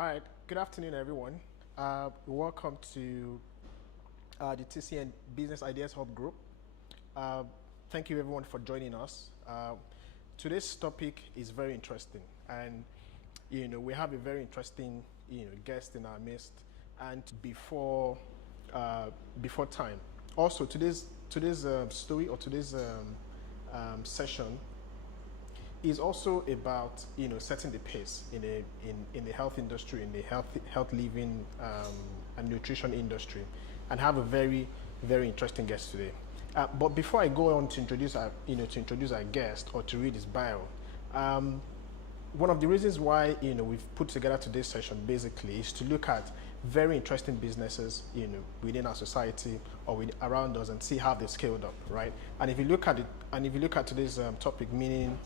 All right, good afternoon, everyone. Welcome to the TCN Business Ideas Hub group. Uh, Thank you, everyone, for joining us. Today's topic is very interesting, and we have a very interesting guest in our midst. And before time, also today's story or today's session is also about setting the pace in the health industry, in the health living and nutrition industry, and have a very interesting guest today. But before I go on to introduce our guest or to read his bio, one of the reasons why we've put together today's session basically is to look at very interesting businesses within our society or around us and see how they've scaled up, right? And if you look at today's topic, meaning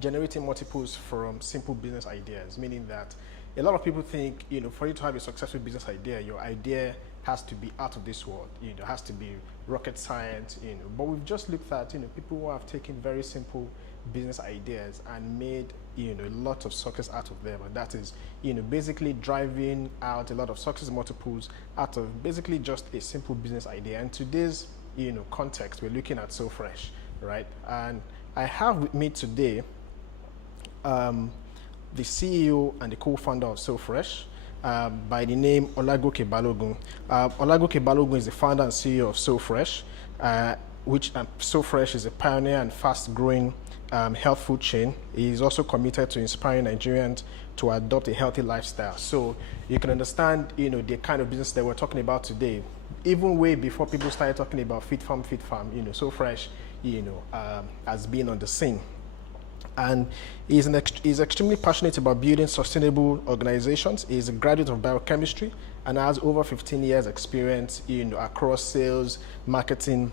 generating multiples from simple business ideas, meaning that a lot of people think, for you to have a successful business idea, your idea has to be out of this world, has to be rocket science, But we've just looked at, people who have taken very simple business ideas and made, a lot of success out of them. And that is, basically driving out a lot of success multiples out of basically just a simple business idea. And today's, context, we're looking at So Fresh, right? And I have with me today the CEO and the co-founder of So Fresh, by the name Olagoke Balogun. Olagoke Balogun is the founder and CEO of So Fresh, which So Fresh is a pioneer and fast-growing health food chain. He is also committed to inspiring Nigerians to adopt a healthy lifestyle. So you can understand, the kind of business that we're talking about today. Even way before people started talking about fit farm, So Fresh, has been on the scene. And he's extremely passionate about building sustainable organizations. He's a graduate of biochemistry and has over 15 years experience across sales, marketing,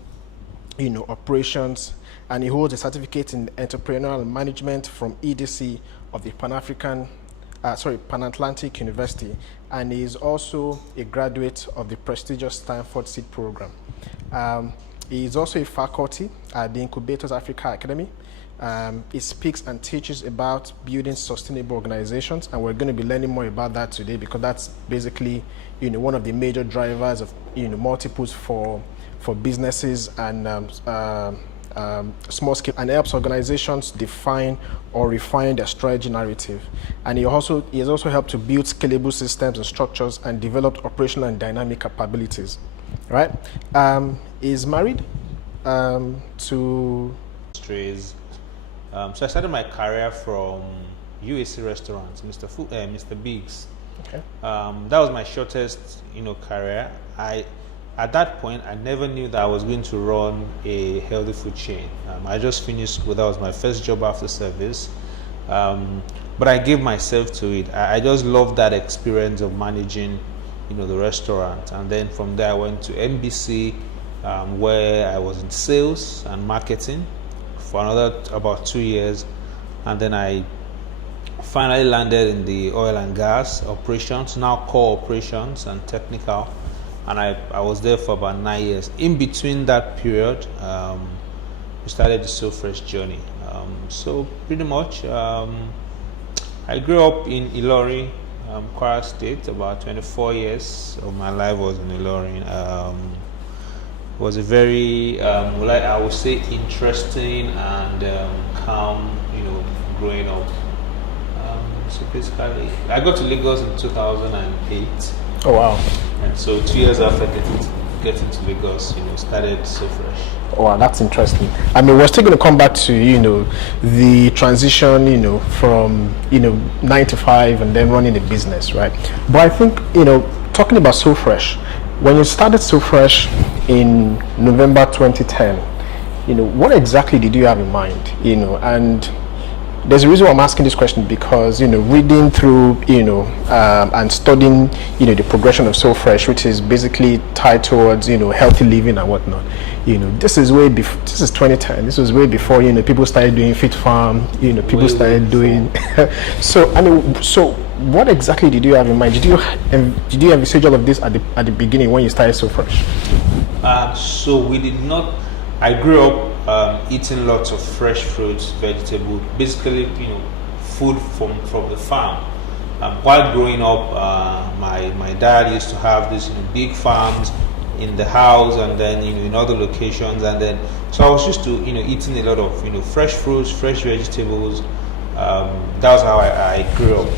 operations, and he holds a certificate in entrepreneurial management from EDC of the Pan-Atlantic University, and he is also a graduate of the prestigious Stanford Seed Program. He is also a faculty at the Incubators Africa Academy. He speaks and teaches about building sustainable organizations, and we're going to be learning more about that today because that's basically, one of the major drivers of, multiples for businesses and small scale, and helps organizations define or refine their strategy narrative. And he has also helped to build scalable systems and structures and develop operational and dynamic capabilities. Right? He's married to. So I started my career from UAC restaurants, Mr. Biggs. Okay. That was my shortest, career. At that point, I never knew that I was going to run a healthy food chain. I just finished school. That was my first job after service. But I gave myself to it. I just loved that experience of managing, the restaurant. And then from there, I went to NBC, where I was in sales and marketing for another about 2 years, and then I finally landed in the oil and gas operations, now core operations and technical, and I was there for about 9 years. In between that period, we started the So Fresh journey. So pretty much, I grew up in Ilorin, Kwara State. About 24 years of my life was in Ilorin. Was a very, I would say, interesting and calm, growing up. So basically, I got to Lagos in 2008. Oh wow! And so 2 years after getting to Lagos, started So Fresh. Oh, wow, that's interesting. I mean, we're still going to come back to the transition, from 9 to 5 and then running a business, right? But I think talking about So Fresh. When you started So Fresh in November 2010, what exactly did you have in mind? And there's a reason why I'm asking this question because, reading through, and studying, the progression of So Fresh, which is basically tied towards, healthy living and whatnot. This is 2010. This was way before, people started doing fit farm, people started doing. So what exactly did you have in mind? Did you envisage all of this at the beginning when you started So Fresh? So we did not. I grew up eating lots of fresh fruits, vegetables, basically, food from the farm. While growing up, my dad used to have these big farms in the house, and then in other locations, and then so I was used to eating a lot of fresh fruits, fresh vegetables. That was how I grew up.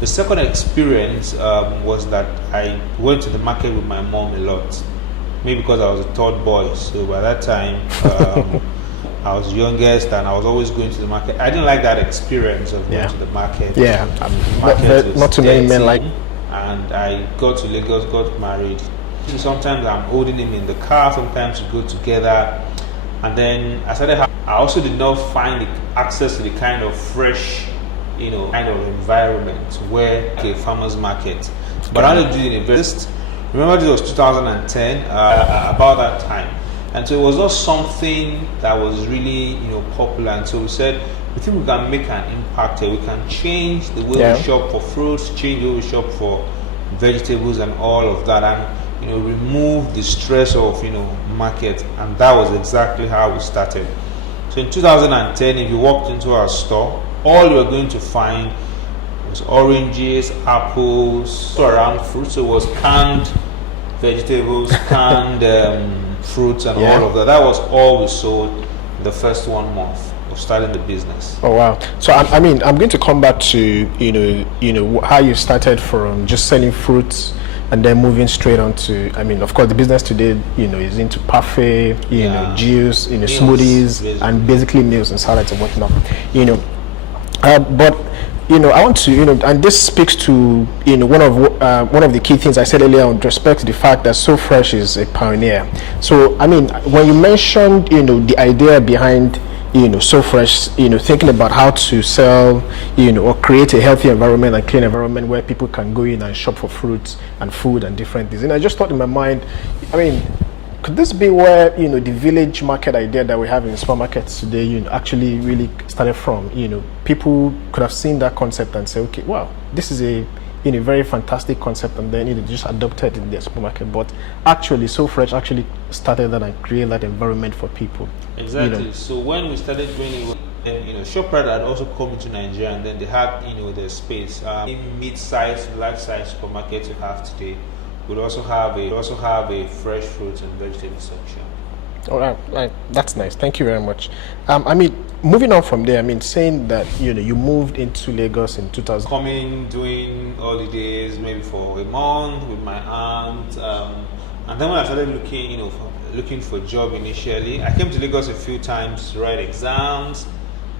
The second experience was that I went to the market with my mom a lot. Maybe because I was a third boy, so by that time I was youngest, and I was always going to the market. I didn't like that experience of going to the market. Yeah, not too many men like. And I got to Lagos, got married. Sometimes I'm holding him in the car. Sometimes we go together, and then I also did not find access to the kind of fresh, kind of environment where a farmer's market. But I did it in a very. Remember, this was 2010, about that time. And so it was not something that was really, popular. And so we said, we think we can make an impact here. We can change the way we shop for fruits, change the way we shop for vegetables and all of that, and remove the stress of market. And that was exactly how we started. So in 2010, if you walked into our store, all you were going to find was oranges, apples, so around fruits. So it was canned vegetables, canned fruits, and all of that. That was all we sold the first 1 month of starting the business. Oh wow! So I'm going to come back to how you started from just selling fruits and then moving straight on to, of course, the business today is into parfait, juice, smoothies, and basically meals and salads and whatnot. But I want to, and this speaks to, one of the key things I said earlier with respect to the fact that So Fresh is a pioneer. So, when you mentioned, the idea behind, So Fresh, thinking about how to sell, or create a healthy environment and clean environment where people can go in and shop for fruits and food and different things. And I just thought in my mind, could this be where the village market idea that we have in supermarkets today actually really started from? People could have seen that concept and say, okay, wow, this is a very fantastic concept, and then they just adopted it in their supermarket. But actually, So Fresh actually started that and created that environment for people. Exactly. So when we started doing it, ShopRite had also come into Nigeria, and then they had the space. Mid-sized, large-sized supermarkets you have today. We'd also have a fresh fruits and vegetable section. All right, that's nice. Thank you very much. Moving on from there, saying that you moved into Lagos in 2000. Coming, doing holidays maybe for a month with my aunt, and then when I started looking for a job initially, I came to Lagos a few times to write exams.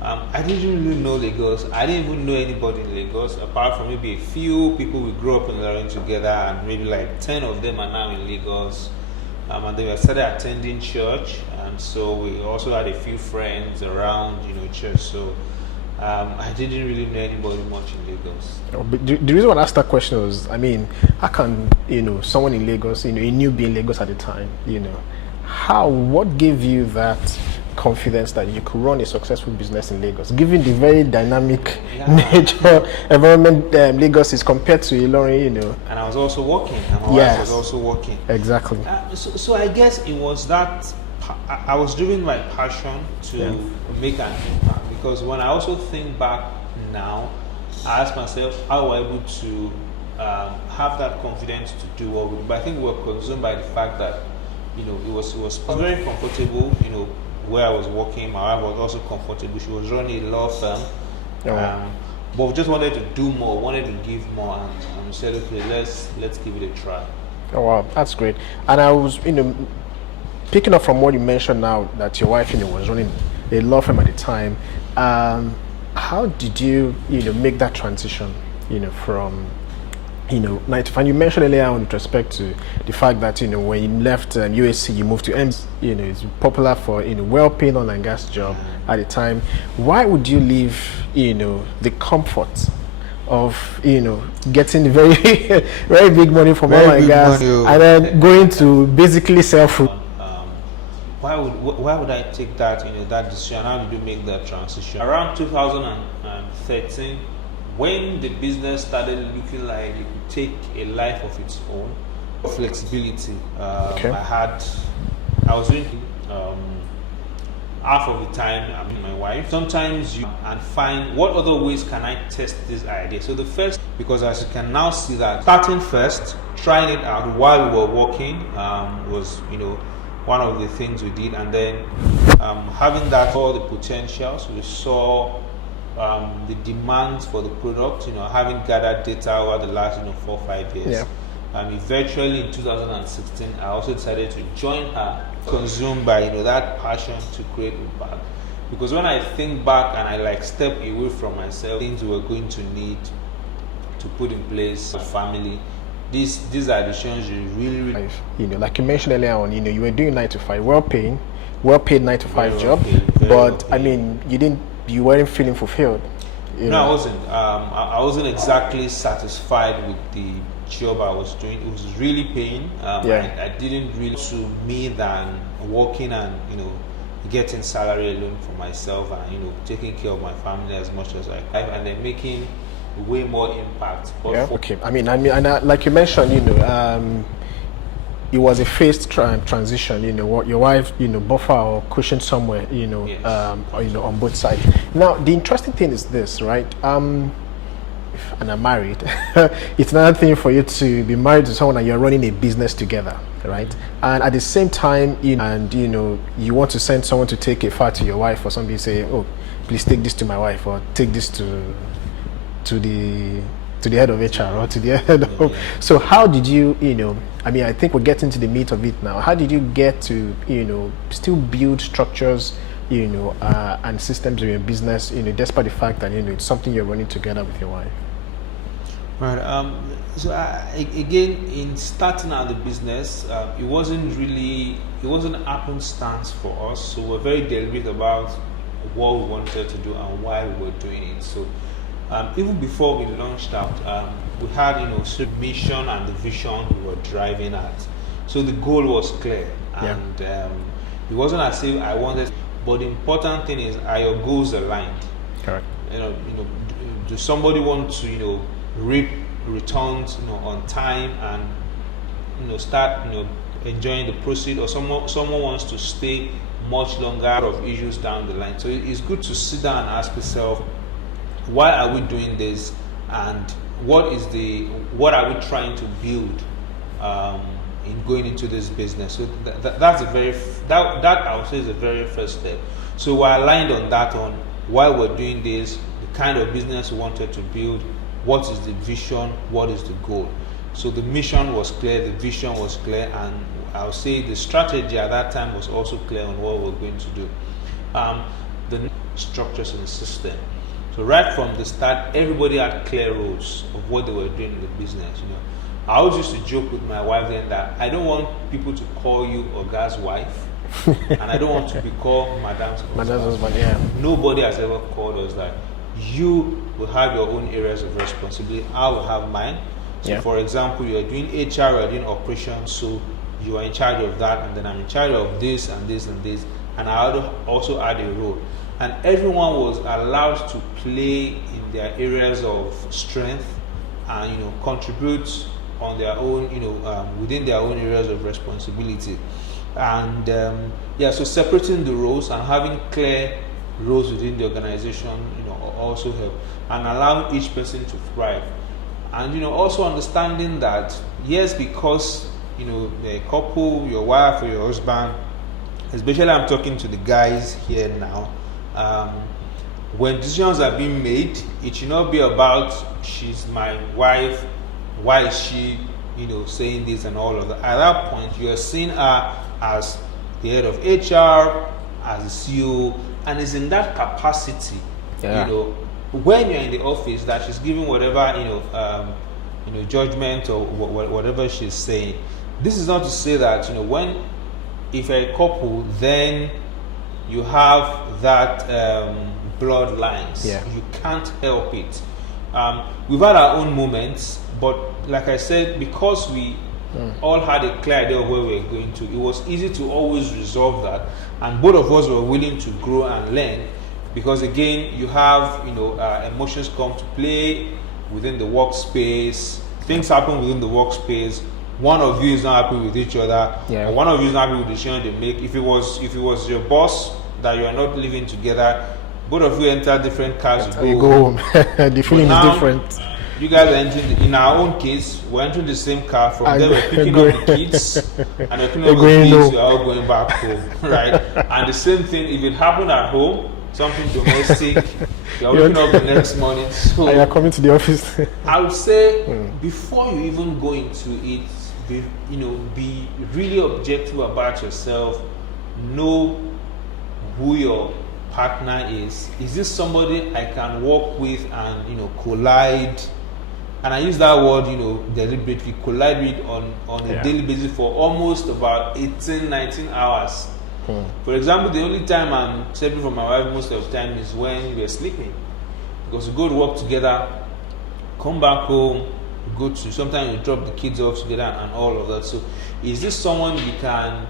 I didn't really know Lagos. I didn't even know anybody in Lagos, apart from maybe a few people we grew up in Ilorin together, and maybe like 10 of them are now in Lagos. And then we started attending church, and so we also had a few friends around, church. So I didn't really know anybody much in Lagos. But the reason why I asked that question was, how can someone in Lagos, a newbie in Lagos at the time, what gave you that confidence that you could run a successful business in Lagos, given the very dynamic nature environment Lagos is compared to Ilorin, And I was also working, and my wife was also working. Exactly. So I guess it was that I was driven by passion to make an impact, because when I also think back now, I ask myself, how were I able to have that confidence to do what we do? But I think we were consumed by the fact that it was very comfortable, where I was working. My wife was also comfortable. She was running a law firm. But we just wanted to do more, wanted to give more, and we said, okay, let's give it a try. Oh wow, that's great. And I was, picking up from what you mentioned now, that your wife, was running a law firm at the time. How did you, make that transition, from 95? You mentioned earlier on with respect to the fact that when you left USC, you moved to MC. It's popular for well-paying oil and gas job at the time. Why would you leave the comfort of getting very very big money from oil and gas and then going to basically sell food? Why would I take that that decision? How did you make that transition? Around 2013. When the business started looking like it could take a life of its own, flexibility. I was doing half of the time I'm with my wife. Sometimes you and find what other ways can I test this idea. So the first, because as you can now see that starting first, trying it out while we were working was one of the things we did, and then having that all the potentials, we saw the demands for the product, having gathered data over the last 4 or 5 years. Yeah. Eventually in 2016, I also decided to join her, consumed by that passion to create impact. Because when I think back and I step away from myself, things we're going to need to put in place, a family, these are the decisions you really like you mentioned earlier on, you were doing 9 to 5, well paid 9 to 5 job, but I mean you weren't feeling fulfilled. No, I wasn't. I wasn't exactly satisfied with the job I was doing. It was really paying. I didn't really to me than working and getting salary alone for myself and taking care of my family as much as I can, and then making way more impact. Okay. I mean, like you mentioned, it was a phased transition. What your wife, buffer or cushion somewhere, Yes. On both sides. Now, the interesting thing is this, right? And I'm married. It's another thing for you to be married to someone and you're running a business together, right? And at the same time, you want to send someone to take a file to your wife, or somebody say, "Oh, please take this to my wife," or take this to the head of HR or to the head of. So how did you, I think we're getting to the meat of it now. How did you get to, still build structures, and systems in your business, despite the fact that, it's something you're running together with your wife? Right. So again, in starting out the business, it wasn't happenstance for us. So we're very deliberate about what we wanted to do and why we were doing it. So even before we launched out, we had the mission and the vision we were driving at. So the goal was clear, and it wasn't as if I wanted. But the important thing is, are your goals aligned? Correct. Do somebody want to reap returns on time and start enjoying the proceed, or someone wants to stay much longer out of issues down the line. So it's good to sit down and ask yourself, why are we doing this, and what are we trying to build in going into this business? So that's that I would say is the very first step. So we're aligned on that, on why we're doing this, the kind of business we wanted to build, what is the vision, what is the goal. So the mission was clear, the vision was clear, and I would say the strategy at that time was also clear on what we're going to do. The structures in the system. So right from the start, everybody had clear roles of what they were doing in the business. I always used to joke with my wife then that I don't want people to call you Oga's wife, and I don't want to be called Madam's husband. Yeah. Nobody has ever called us that. You will have your own areas of responsibility. I will have mine. So for example, you are doing HR, you are doing operations, so you are in charge of that, and then I'm in charge of this and this and this, and I also add a role. And everyone was allowed to play in their areas of strength and contribute on their own, within their own areas of responsibility. And so separating the roles and having clear roles within the organization, also help, and allowing each person to thrive. And also understanding that yes, because the couple, your wife or your husband, especially I'm talking to the guys here now, when decisions are being made, it should not be about she's my wife, why is she saying this and all of that. At that point, you are seeing her as the head of HR, as the CEO, and it's in that capacity, when you're in the office, that she's giving whatever judgment or whatever she's saying. This is not to say that if you're a couple, then you have that bloodlines. You can't help it. We've had our own moments, but like I said, because we all had a clear idea of where we were going to, it was easy to always resolve that, and both of us were willing to grow and learn, because again, you have emotions come to play within the workspace. Things happen within the workspace. One of you is not happy with each other, or one of you is not happy with the decision they make. If it was your boss that you are not living together. Both of you enter different cars. You go home. The feeling is different. You guys are entering. In our own case, we're entering the same car. From there, we're picking up the kids, and we're picking up the kids. We're all going back home, right? And the same thing, if it happened at home, something domestic, you're waking up the next morning. So and you're coming to the office. I would say before you even go into it, be really objective about yourself. Know who your partner is. Is this somebody I can work with and collide? And I use that word, deliberately, collide with on a daily basis for almost about 18, 19 hours. For example, the only time I'm separate from my wife most of the time is when we're sleeping. Because we go to work together, come back home, sometimes we drop the kids off together and all of that. So is this someone you can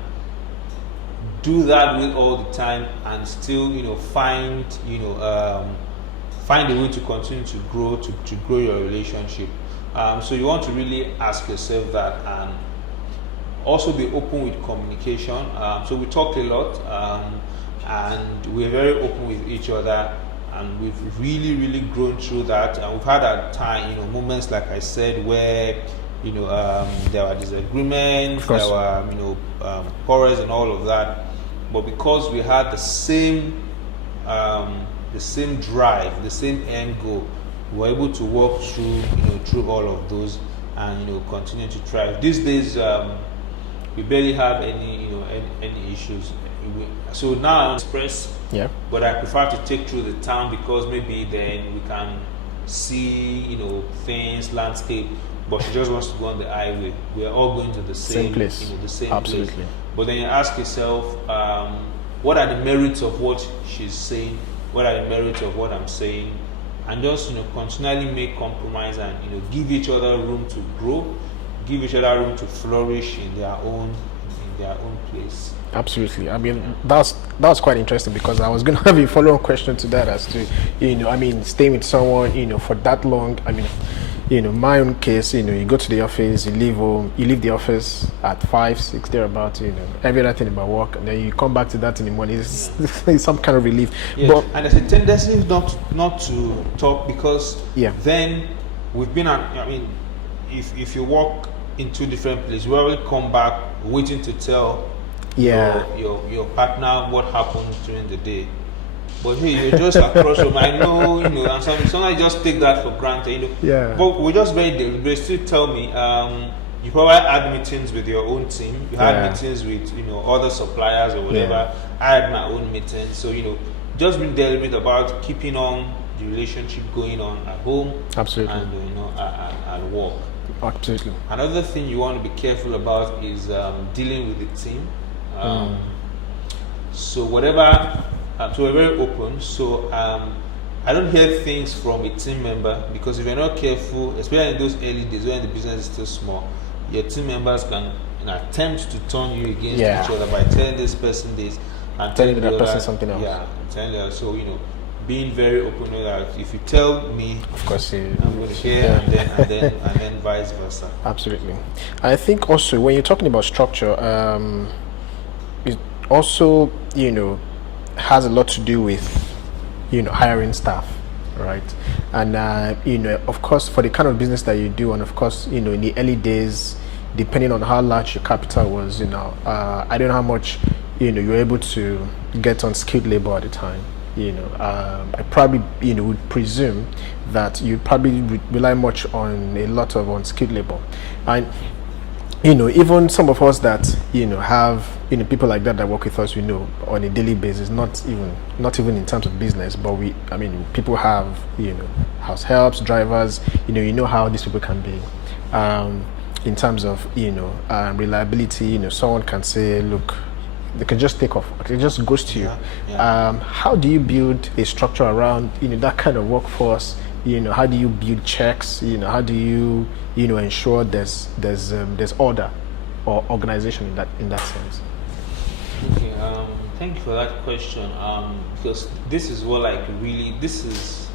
do that with all the time and still, find a way to continue to grow, to grow your relationship? So you want to really ask yourself that, and also be open with communication. So we talk a lot, and we're very open with each other, and we've really, really grown through that. And we've had at time, moments like I said, where there were disagreements, there were quarrels and all of that. But because we had the same drive, the same end goal, we were able to walk through all of those and continue to thrive. These days, we barely have any issues. So now I express, but I prefer to take through the town because maybe then we can see things, landscape. But she just wants to go on the highway. We are all going to the same place, the same Absolutely. place. But then you ask yourself, what are the merits of what she's saying? What are the merits of what I'm saying? And just continually make compromise and give each other room to grow, give each other room to flourish in their own place. Absolutely. I mean, that's quite interesting because I was going to have a follow-up question to that as to staying with someone for that long. I mean, my own case, you go to the office, you leave home, you leave the office at 5, 6, thereabout, every other thing about work, and then you come back to that in the morning. It's some kind of relief. Yeah. But, and there's a tendency not to talk because then we've been if you walk in two different places, we will come back waiting to tell your partner what happened during the day. But hey, you're just across from, I know, and sometimes I just take that for granted, But we're just very deliberate. Still tell me, you probably had meetings with your own team. You had meetings with, other suppliers or whatever. I had my own meetings. So, just being deliberate about keeping on the relationship going on at home. Absolutely. And, at work. Absolutely. Another thing you want to be careful about is dealing with the team. So whatever... So we're very open. So I don't hear things from a team member because if you're not careful, especially in those early days when the business is still small, your team members can attempt to turn you against each other by telling this person this and telling that person something else. Yeah, telling that. So being very open with that. If you tell me, of course, I'm going to hear, and then vice versa. Absolutely. I think also when you're talking about structure, it also has a lot to do with hiring staff, right? And of course, for the kind of business that you do, and of course, in the early days, depending on how large your capital was, I don't know how much you were able to get on skilled labor at the time. I probably would presume that you probably rely much on a lot of unskilled labor, and even some of us that have people like that work with us, on a daily basis, not even in terms of business, but people have house helps, drivers, how these people can be in terms of reliability. Someone can say, look, they can just take off, it just goes to you. How do you build a structure around that kind of workforce? How do you build checks? How do you ensure there's order or organization in that sense? Okay, thank you for that question. Because this is this is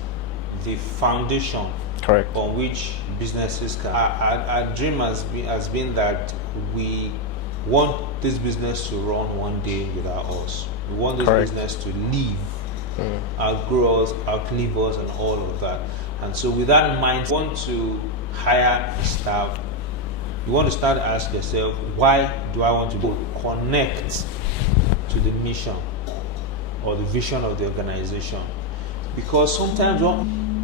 the foundation, correct, on which businesses can. Our dream has been that we want this business to run one day without us. We want this business to live, outgrow us, outlive us, and all of that. And so with that in mind, you want to hire staff. You want to start to ask yourself, why do I want to go connect to the mission or the vision of the organization? Because sometimes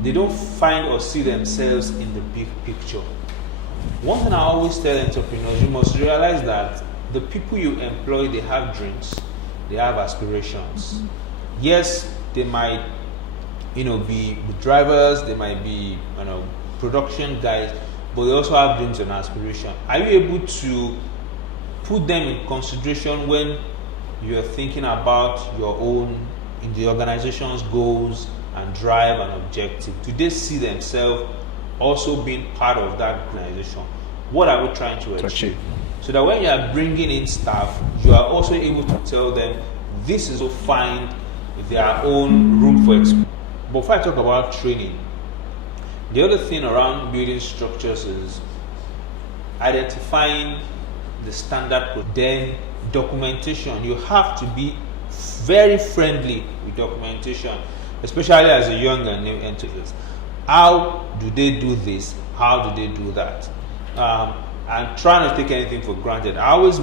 they don't find or see themselves in the big picture. One thing I always tell entrepreneurs, you must realize that the people you employ, they have dreams, they have aspirations. Yes, they might, be drivers, they might be, production guys, but they also have dreams and aspirations. Are you able to put them in consideration when you're thinking about your own, in the organization's goals and drive and objective? Do they see themselves also being part of that organization? What are we trying to achieve? So that when you are bringing in staff, you are also able to tell them this is to find their own room for experience. But before I talk about training, the other thing around building structures is identifying the standard, then documentation. You have to be very friendly with documentation, especially as a young and new entity. How do they do this? How do they do that? And trying to take anything for granted. I always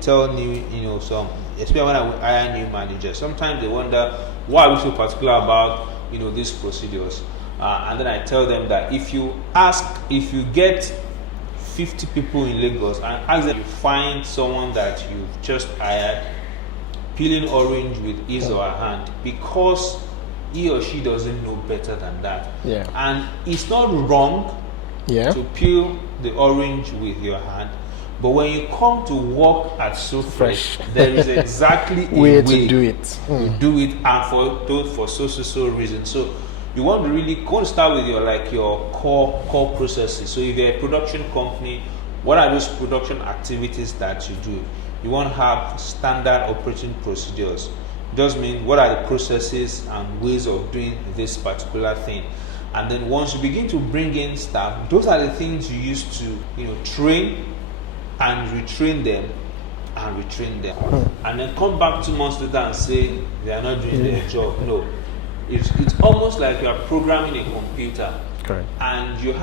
tell new, some, especially when I hire new managers. Sometimes they wonder why are we so particular about these procedures. And then I tell them that if you get 50 people in Lagos and ask them to find someone that you've just hired peeling orange with his or her hand, because he or she doesn't know better than that. Yeah. And it's not wrong to peel the orange with your hand, but when you come to work at So Fresh, there is exactly a way to do it. You do it, and for so reason. So you want to really start with your core processes. So if you're a production company, what are those production activities that you do? You want to have standard operating procedures. It does mean what are the processes and ways of doing this particular thing. And then once you begin to bring in staff, those are the things you use to train and retrain them and retrain them. And then come back 2 months later and say they are not doing their job. No. It's almost like you are programming a computer. Correct. And you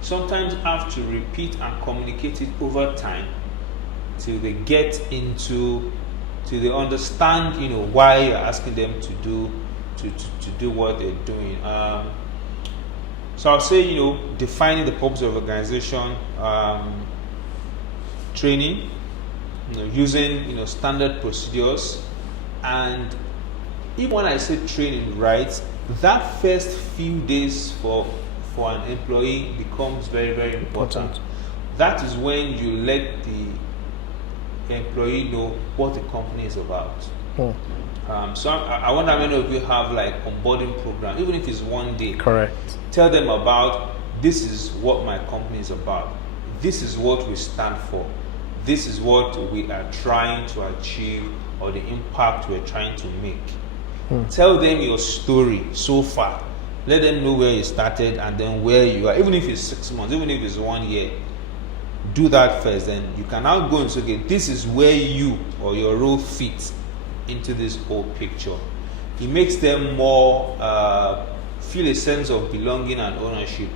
sometimes have to repeat and communicate it over time till they get till they understand, why you're asking them to do what they're doing. So I'll say, defining the purpose of organization, training, using, standard procedures, and even when I say training, right, that first few days for an employee becomes very, very important. That is when you let the employee know what the company is about. So I wonder how many of you have onboarding program, even if it's 1 day. Correct. Tell them about, this is what my company is about. This is what we stand for. This is what we are trying to achieve, or the impact we're trying to make. Tell them your story so far. Let them know where you started and then where you are. Even if it's 6 months, even if it's 1 year, do that first. Then you can now go and say, okay, this is where you or your role fits into this whole picture. It makes them more feel a sense of belonging and ownership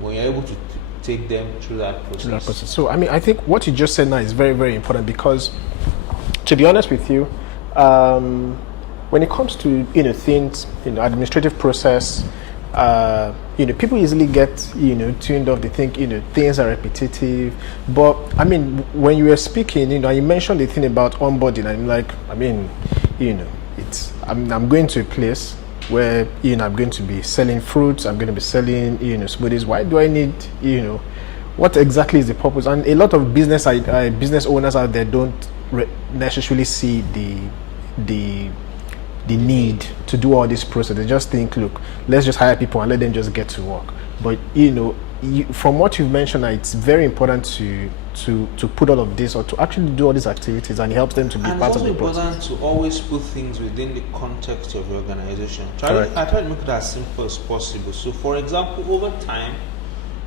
when you're able to take them through that process. So I think what you just said now is very, very important, because to be honest with you, when it comes to things, administrative process, people easily get tuned off. They think things are repetitive. But when you were speaking, you mentioned the thing about onboarding. I'm going to a place where I'm going to be selling fruits. I'm going to be selling smoothies. Why do I need what exactly is the purpose? And a lot of business owners out there don't necessarily see the need to do all this process. They just think, look, let's just hire people and let them just get to work. But from what you've mentioned, it's very important to put all of this, or to actually do all these activities, and it helps them to be part of the process. And it's also important to always put things within the context of your organization. I try to make it as simple as possible. So for example, over time,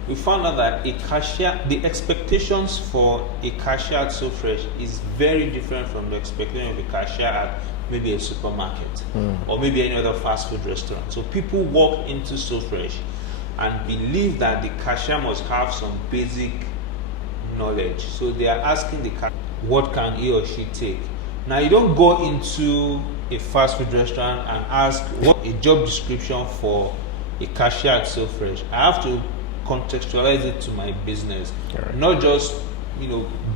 we found out that a cashier, the expectations for a cashier at So Fresh is very different from the expectation of a cashier at maybe a supermarket or maybe any other fast food restaurant. So people walk into So Fresh and believe that the cashier must have some basic knowledge. So they are asking the cashier, what can he or she take? Now, you don't go into a fast food restaurant and ask what a job description for a cashier at So Fresh. I have to contextualize it to my business, not just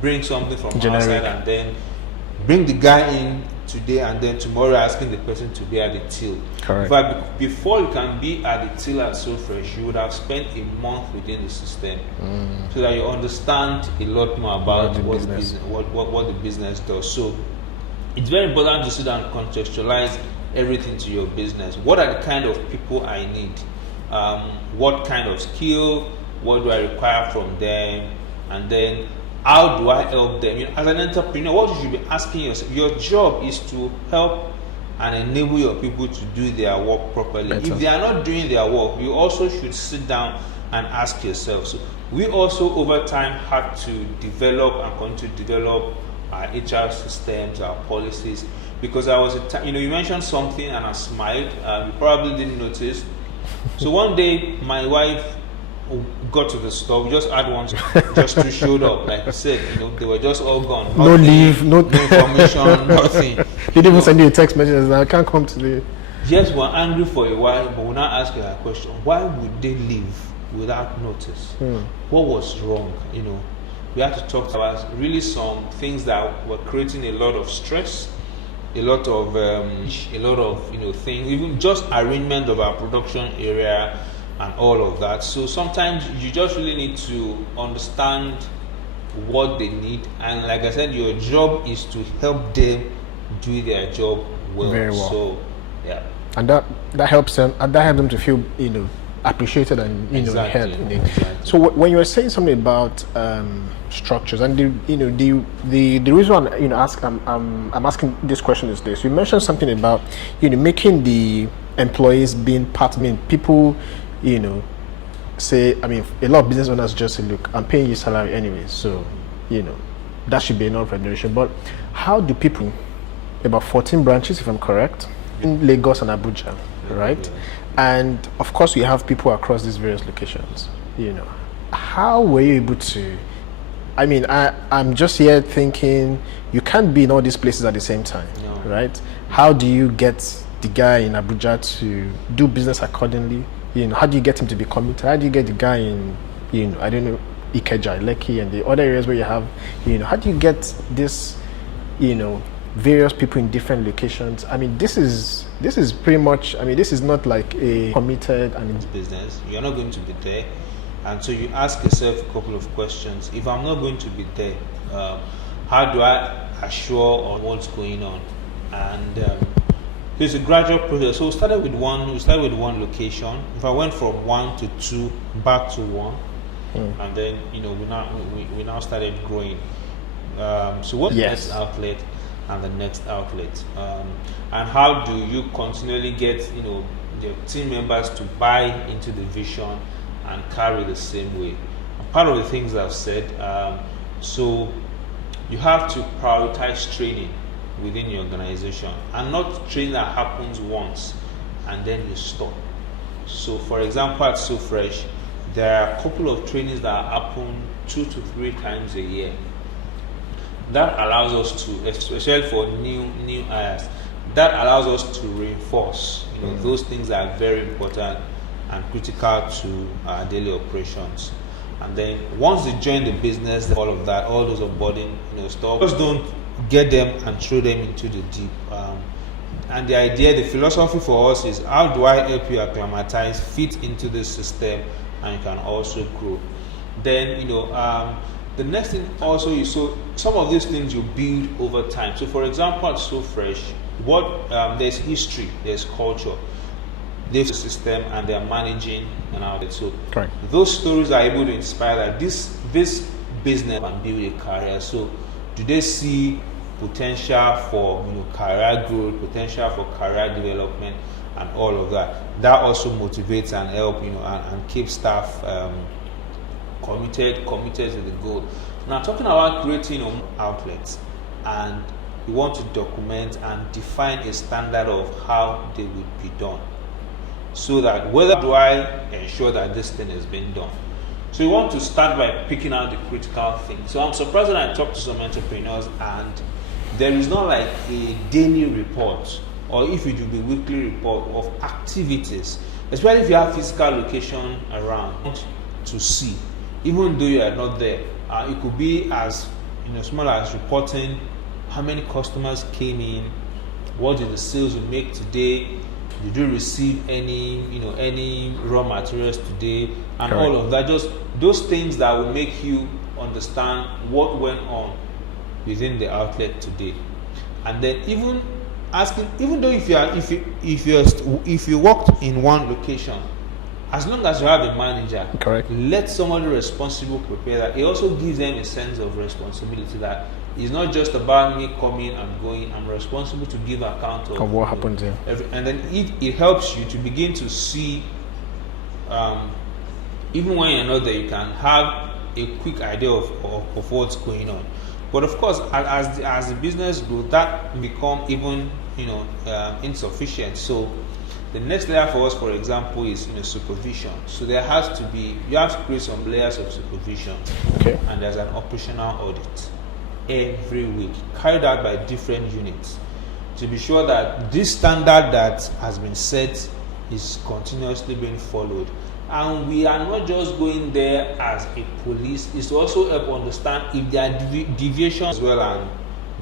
bring something from outside and then bring the guy in today and then tomorrow asking the person to be at the till. Correct. But before you can be at the till at So Fresh, you would have spent a month within the system so that you understand a lot more about what the business does. So it's very important to sit down and contextualize everything to your business. What are the kind of people I need? What kind of skill? What do I require from them? And then how do I help them? As an entrepreneur, what you should be asking yourself, your job is to help and enable your people to do their work properly. Better. If they are not doing their work, you also should sit down and ask yourself. So we also over time had to develop and continue to develop our HR systems, our policies, because I was you mentioned something and I smiled. You probably didn't notice. So one day my wife got to the store. We just had one, just two showed up. Like you said, they were just all gone. Nothing, no leave, no information, nothing. He didn't even send you a text message. I can't come today. Yes, we're angry for a while, but we're not asking that question. Why would they leave without notice? What was wrong? We had to talk about really some things that were creating a lot of stress, a lot of things, even just arrangement of our production area and all of that. So sometimes you just really need to understand what they need, and like I said, your job is to help them do their job well. Very well. So yeah, and that helps them, and that helps them to feel appreciated and exactly. heard. Exactly. So when you were saying something about structures, and the reason I'm asking this question is this: you mentioned something about making the employees being part. People say, a lot of business owners just say, look, I'm paying you salary anyway, so that should be enough remuneration. But how do people, about 14 branches if I'm correct, in Lagos and Abuja, right? And of course we have people across these various locations. How were you able to, I'm just here thinking you can't be in all these places at the same time, right? How do you get the guy in Abuja to do business accordingly? How do you get him to be committed? How do you get the guy in, I don't know, Ikeja, Lekki, and the other areas where you have, how do you get this, various people in different locations? This is pretty much, this is not like a committed and business. You're not going to be there. And so you ask yourself a couple of questions. If I'm not going to be there, how do I assure on what's going on? And it's a gradual process. So we started with one location. If I went from 1 to 2 back to 1, and then we now started growing. So what's the next outlet and the next outlet? And how do you continually get your team members to buy into the vision and carry the same way? And part of the things I've said, so you have to prioritize training within your organization, and not training that happens once and then you stop. So for example, at So Fresh, there are a couple of trainings that happen 2 to 3 times a year. That allows us to, especially for new hires, that allows us to reinforce those things that are very important and critical to our daily operations. And then once they join the business, all of that, all those onboarding stuff, just don't get them and throw them into the deep. And the idea, the philosophy for us is, how do I help you acclimatize, fit into the system, and you can also grow? Then the next thing also is, so some of these things you build over time. So for example, at So Fresh, there's history, there's culture, there's a system, and they're managing an outlet. So those stories are able to inspire that this business can build a career. So do they see potential for career growth, potential for career development, and all of that? That also motivates and help and keep staff committed to the goal. Now, talking about creating outlets, and you want to document and define a standard of how they would be done, so that whether do I ensure that this thing is being done. So you want to start by picking out the critical things. So I'm surprised when I talk to some entrepreneurs and there is not like a daily report, or if it will be weekly report of activities, especially if you have physical location around to see, even though you are not there. It could be as small as reporting how many customers came in, what did the sales you make today, did you receive any raw materials today, and all of that. Just those things that will make you understand what went on within the outlet today. And then even though if you worked in one location, as long as you have a manager, correct, let somebody responsible prepare that. It also gives them a sense of responsibility that it's not just about me coming and going. I'm responsible to give account of what happened here. And then it helps you to begin to see, even when you're not there, you can have a quick idea of what's going on. But of course, as the business grows, that become even insufficient. So the next layer for us, for example, is supervision. So you have to create some layers of supervision. Okay. And there's an operational audit every week, carried out by different units, to be sure that this standard that has been set is continuously being followed. And we are not just going there as a police, it's to also help understand if there are deviations as well, and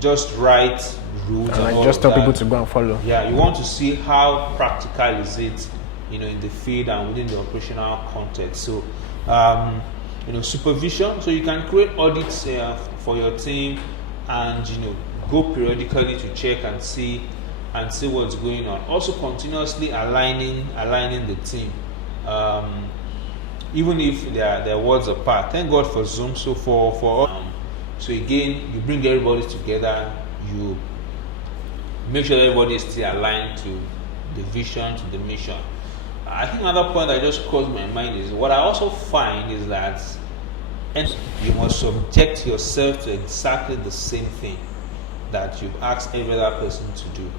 just write rules and just tell people to go and follow. Yeah, you want to see how practical is it, in the field and within the operational context. So, supervision. So you can create audits for your team, and go periodically to check and see what's going on. Also, continuously aligning the team, even if they're worlds apart. Thank God for Zoom. So so again, you bring everybody together. You make sure everybody is still aligned to the vision, to the mission. I think another point that just crossed my mind is what I also find is that you must subject yourself to exactly the same thing that you've asked every other person to do.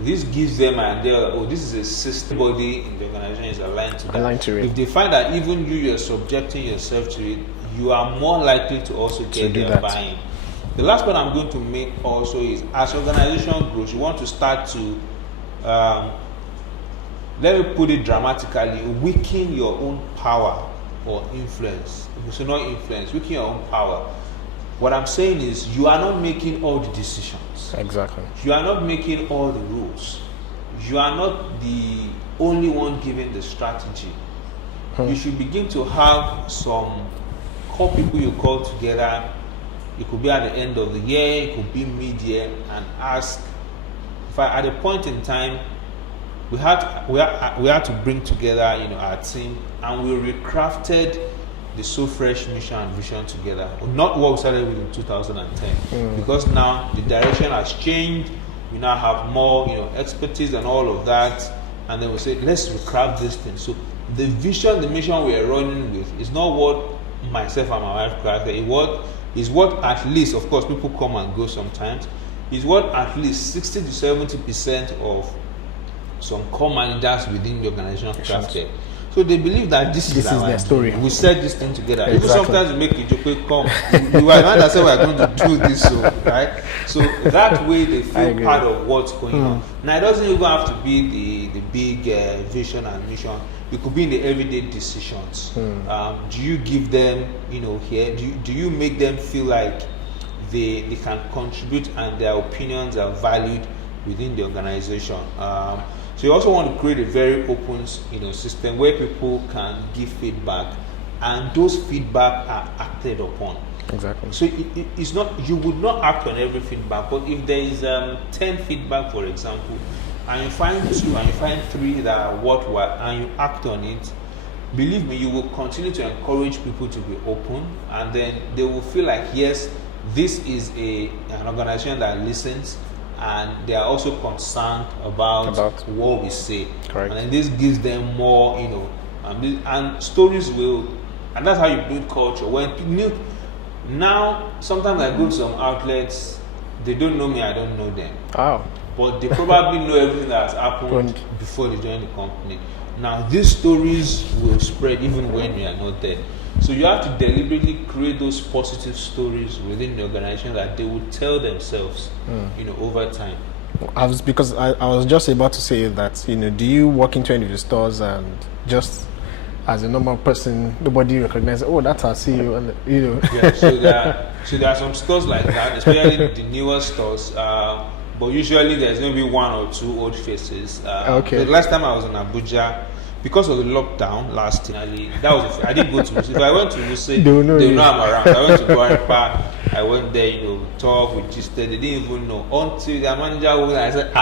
This gives them an idea that, this is a system, everybody in the organization is aligned to that. If they find that even you're subjecting yourself to it, you are more likely to also get their buy-in. The last point I'm going to make also is, as organization grows, you want to start to, let me put it dramatically, weaken your own power or influence. So not influence, weaken your own power. What I'm saying is, you are not making all the decisions. Exactly. You are not making all the rules. You are not the only one giving the strategy. You should begin to have some core people you call together. It could be at the end of the year, it could be mid-year, and ask. At a point in time, we had to bring together, our team, and we recrafted the So Fresh mission and vision together. Not what we started with in 2010, because now the direction has changed. We now have more, expertise and all of that, and then we say, let's recraft this thing. So the vision, the mission we are running with is not what myself and my wife crafted. Is what at least, of course, people come and go sometimes, is what at least 60 to 70% of some core managers within the organization crafted. So they believe that this is their story. We set this thing together. Exactly. Even sometimes we make a joke, come. You are not say we are going to do this, right? So that way they feel part of what's going on. Now it doesn't even have to be the big vision and mission. It could be in the everyday decisions. Do you give them, here? Do you make them feel like they can contribute and their opinions are valued within the organization? So you also want to create a very open, system where people can give feedback, and those feedback are acted upon. Exactly. So it's not, you would not act on every feedback, but if there is 10 feedback, for example, and you find 2 and you find 3 that are worthwhile, and you act on it, believe me, you will continue to encourage people to be open, and then they will feel like, yes, this is an organization that listens, and they are also concerned about what we say. Correct. And then this gives them more, and stories will And that's how you build culture. Now, sometimes I go to some outlets, they don't know me, I don't know them. Oh. But they probably know everything that has happened before they join the company. Now, these stories will spread even when we are not there. So you have to deliberately create those positive stories within the organization that they will tell themselves, over time. I was just about to say that, do you walk into any of the stores and just as a normal person, nobody recognizes, oh, that's our CEO, and Yeah, so there are some stores like that, especially the newer stores. But usually there's going to be one or two old faces. Okay. The last time I was in Abuja, because of the lockdown last year, I didn't go to Wuse. If I went to Wuse, they know I'm around. I went to Guari Park. I went there, talk, we gisted. They didn't even know until their manager was. I said,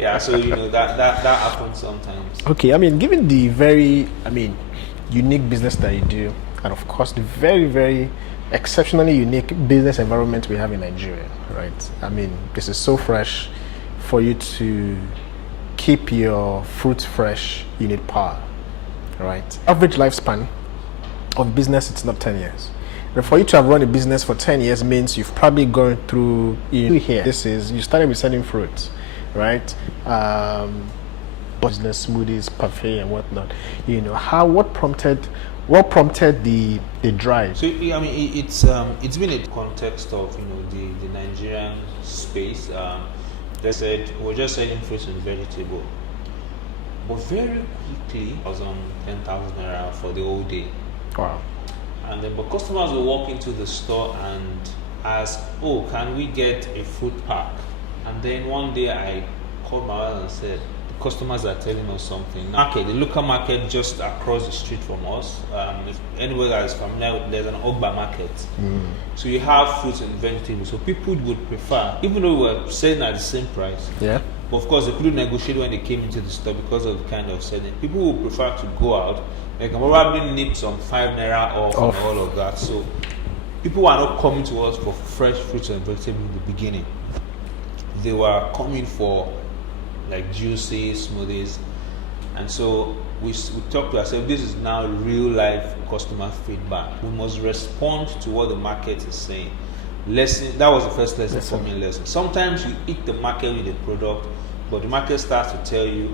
yeah. So that happens sometimes. Okay, given the very, unique business that you do, and of course the very, very exceptionally unique business environment we have in Nigeria, right? This is so fresh. For you to keep your fruits fresh, you need power, right? Average lifespan of business, it's not 10 years. But for you to have run a business for 10 years means you've probably gone through here. You started with selling fruits, right? Business, smoothies, parfait, and whatnot. What prompted the drive? So it's been a context of the Nigerian space. They said we're just selling fruits and vegetable, but very quickly I was on 10,000 naira for the whole day. Wow. And then, but customers will walk into the store and ask, "Oh, can we get a fruit pack?" And then one day I called my wife and said, "The customers are telling us something." Okay, the local market just across the street from us. If anybody that is familiar, there's an Ogba market. So you have fruits and vegetables. So people would prefer, even though we're selling at the same price. Yeah. But of course, they couldn't negotiate when they came into the store because of the kind of selling. People would prefer to go out. They can probably nip some 5 naira off and all of that. So people were not coming to us for fresh fruits and vegetables in the beginning. They were coming for like juices, smoothies. And so we talked to ourselves, this is now real life customer feedback. We must respond to what the market is saying. That was the first lesson for me. Sometimes you eat the market with a product, but the market starts to tell you,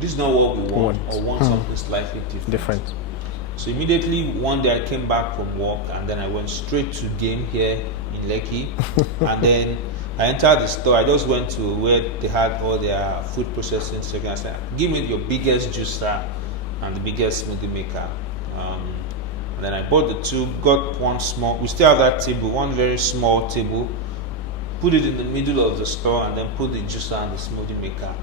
this is not what we want, or want something slightly different. So immediately one day I came back from work and then I went straight to game here in Lekki. And then I entered the store. I just went to where they had all their food processing section. I said, give me your biggest juicer and the biggest smoothie maker. And then I bought the two, got one small, we still have that table, one very small table, put it in the middle of the store and then put the juicer and the smoothie maker.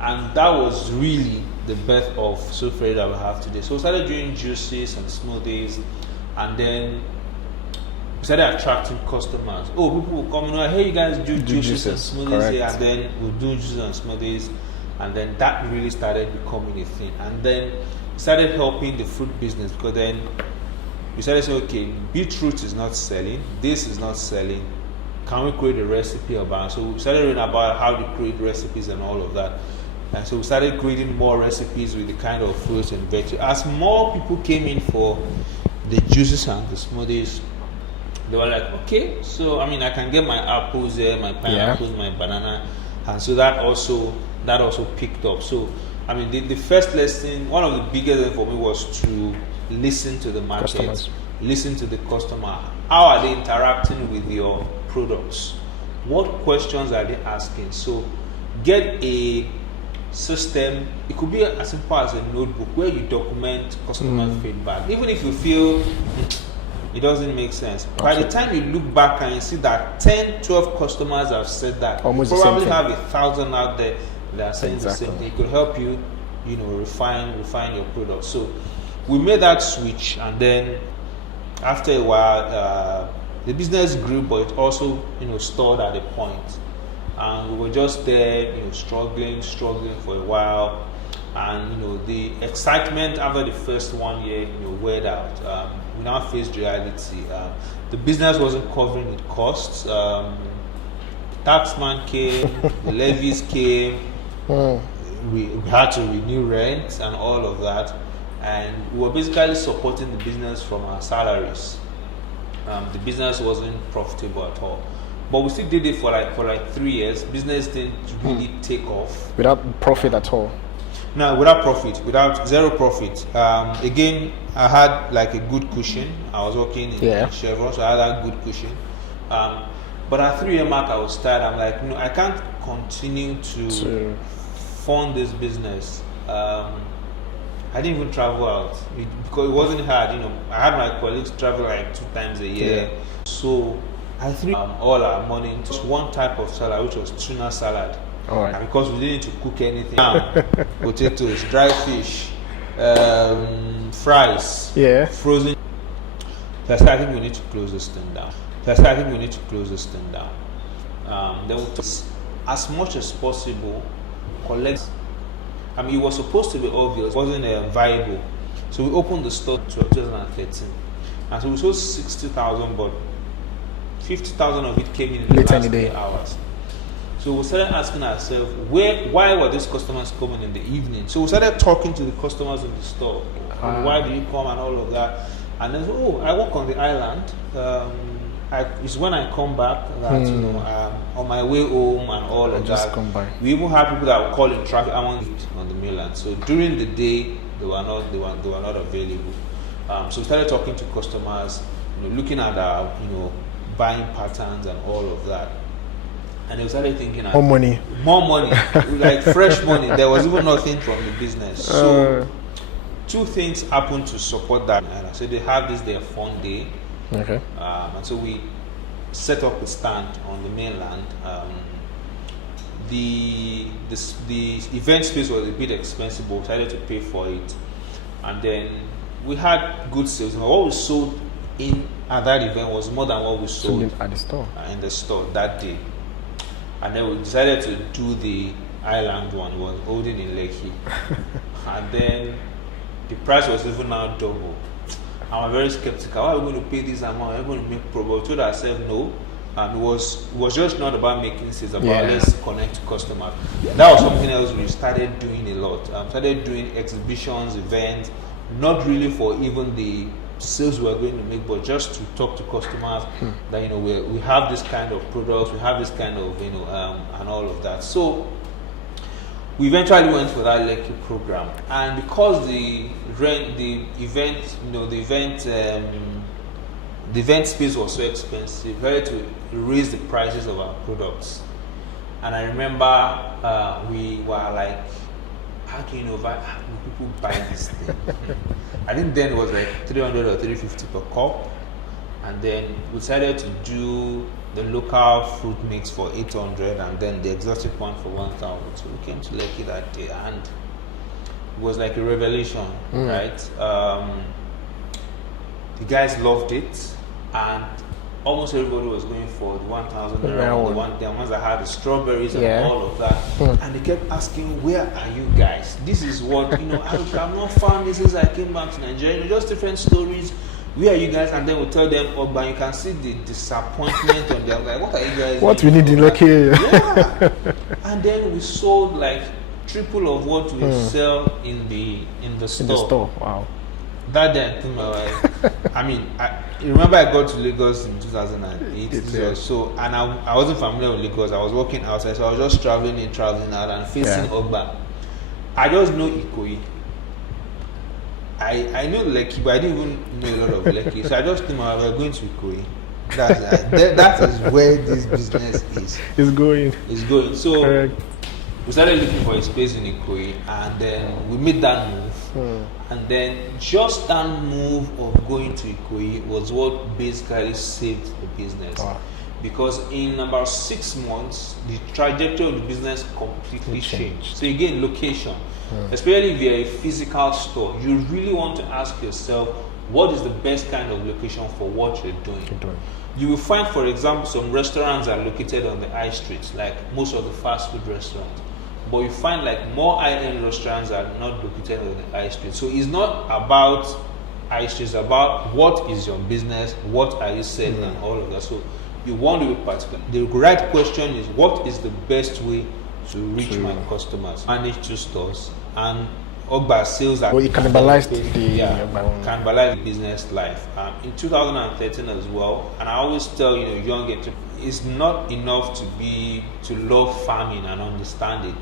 And that was really the birth of Sofre that we have today. So we started doing juices and smoothies, and then we started attracting customers. Oh, people will come and hey, you guys do juices and smoothies here, and then we'll do juices and smoothies, and then that really started becoming a thing. And then we started helping the fruit business, because then we started saying, okay, beetroot is not selling, this is not selling. Can we create a recipe about it? So we started reading about how to create recipes and all of that. And so we started creating more recipes with the kind of fruits and vegetables. As more people came in for the juices and the smoothies, they were like, okay, so I can get my apples there, my pineapples, my banana, and so that also picked up. So the first lesson, one of the biggest things for me was to listen to the market, listen to the customer. How are they interacting with your products? What questions are they asking? So get a system. It could be as simple as a notebook where you document customer feedback. Even if you feel it doesn't make sense, by the time you look back and you see that 10, 12 customers have said that, almost you probably have 1,000 out there that are saying the same thing. It could help you, refine your product. So we made that switch, and then after a while, the business grew, but it also, stalled at a point. And we were just there, struggling for a while. And, the excitement after the first 1 year, weared out. We now faced reality. The business wasn't covering its costs. The taxman came, the levies came. We had to renew rent and all of that. and we were basically supporting the business from our salaries. The business wasn't profitable at all, but we still did it for like 3 years. Business didn't really take off without profit at all. No, without profit, without zero profit. Again, I had like a good cushion. I was working in Chevron, so I had that good cushion. But at 3 year mark, I was tired. I'm like, no, I can't continue to fund this business. I didn't even travel out because it wasn't hard. I had my colleagues travel like 2 times a year. So I threw all our money into one type of salad, which was tuna salad. All right. And because we didn't need to cook anything, potatoes, dry fish, fries, frozen. So I said, I think we need to close this thing down. Then we'll as much as possible collect. I mean, it was supposed to be obvious, it wasn't viable. So we opened the store in 2013. And so we sold 60,000, but 50,000 of it came in the last 3 hours. So we started asking ourselves, why were these customers coming in the evening? So we started talking to the customers in the store. Why do you come and all of that? And then, I work on the island. It's when I come back that on my way home and all of that. Come by. We even have people that will call in traffic on the mainland. So during the day they were not available. So we started talking to customers, looking at our buying patterns and all of that. And they started thinking more money, like fresh money. There was even nothing from the business. So 2 things happened to support that. And I said they have their fun day. Okay. And so we set up a stand on the mainland. The event space was a bit expensive, but we decided to pay for it. And then we had good sales. What we sold at that event was more than what we sold at the store. In the store that day. And then we decided to do the island one. It was holding in Lekki. And then the price was even now double. I'm very skeptical. How are we going to pay this amount? Are we going to make profit? We told ourselves no. It was just not about making sales, about let's connect to customers. That was something else we started doing a lot. Started doing exhibitions, events, not really for even the sales we're going to make, but just to talk to customers that we have this kind of products, we have this kind of and all of that. So we eventually went for that Lekki program, and because the event space was so expensive, we had to raise the prices of our products. And I remember we were like, how can people buy this thing? I think then it was like 300 or 350 per cup, and then we decided to do the local fruit mix for 800, and then the exotic one for 1,000. So we came to Lekki that day, and it was like a revelation, right? The guys loved it, and almost everybody was going for the 1,000 naira, the ones that had the strawberries and all of that. And they kept asking, where are you guys? This is what, I've not found this since I came back to Nigeria. Just different stories. Where are you guys? And then we'll tell them, but you can see the disappointment on them. Like, what are you guys what we need in Lekki? Yeah. And then we sold like triple of what we sell in the store. In the store, wow. That day, I think my wife, I remember I got to Lagos in 2008. So, and I wasn't familiar with Lagos. I was working outside, so I was just traveling out and facing Ogba. I just know Ikoyi. I know Lekki, but I didn't even know a lot of Lekki. So I just think we're going to Ikoyi. That is where this business is. It's going. So we started looking for a space in Ikoyi, and then we made that move. And then just that move of going to Ikoyi was what basically saved the business. Because in about 6 months, the trajectory of the business completely changed. So again, location. Especially if you're a physical store, you really want to ask yourself, what is the best kind of location for what you're doing? You will find, for example, some restaurants are located on the high streets, like most of the fast food restaurants. But you find like more high-end restaurants are not located on the high street. So it's not about high street, it's about what is your business, what are you selling, and all of that. So you want to be particular. The right question is, what is the best way to reach my customers? Manage 2 stores, and Ogba sales. Well, it cannibalized cannibalized the business life. In 2013 as well, and I always tell young entrepreneurs, it's not enough to love farming and understand it.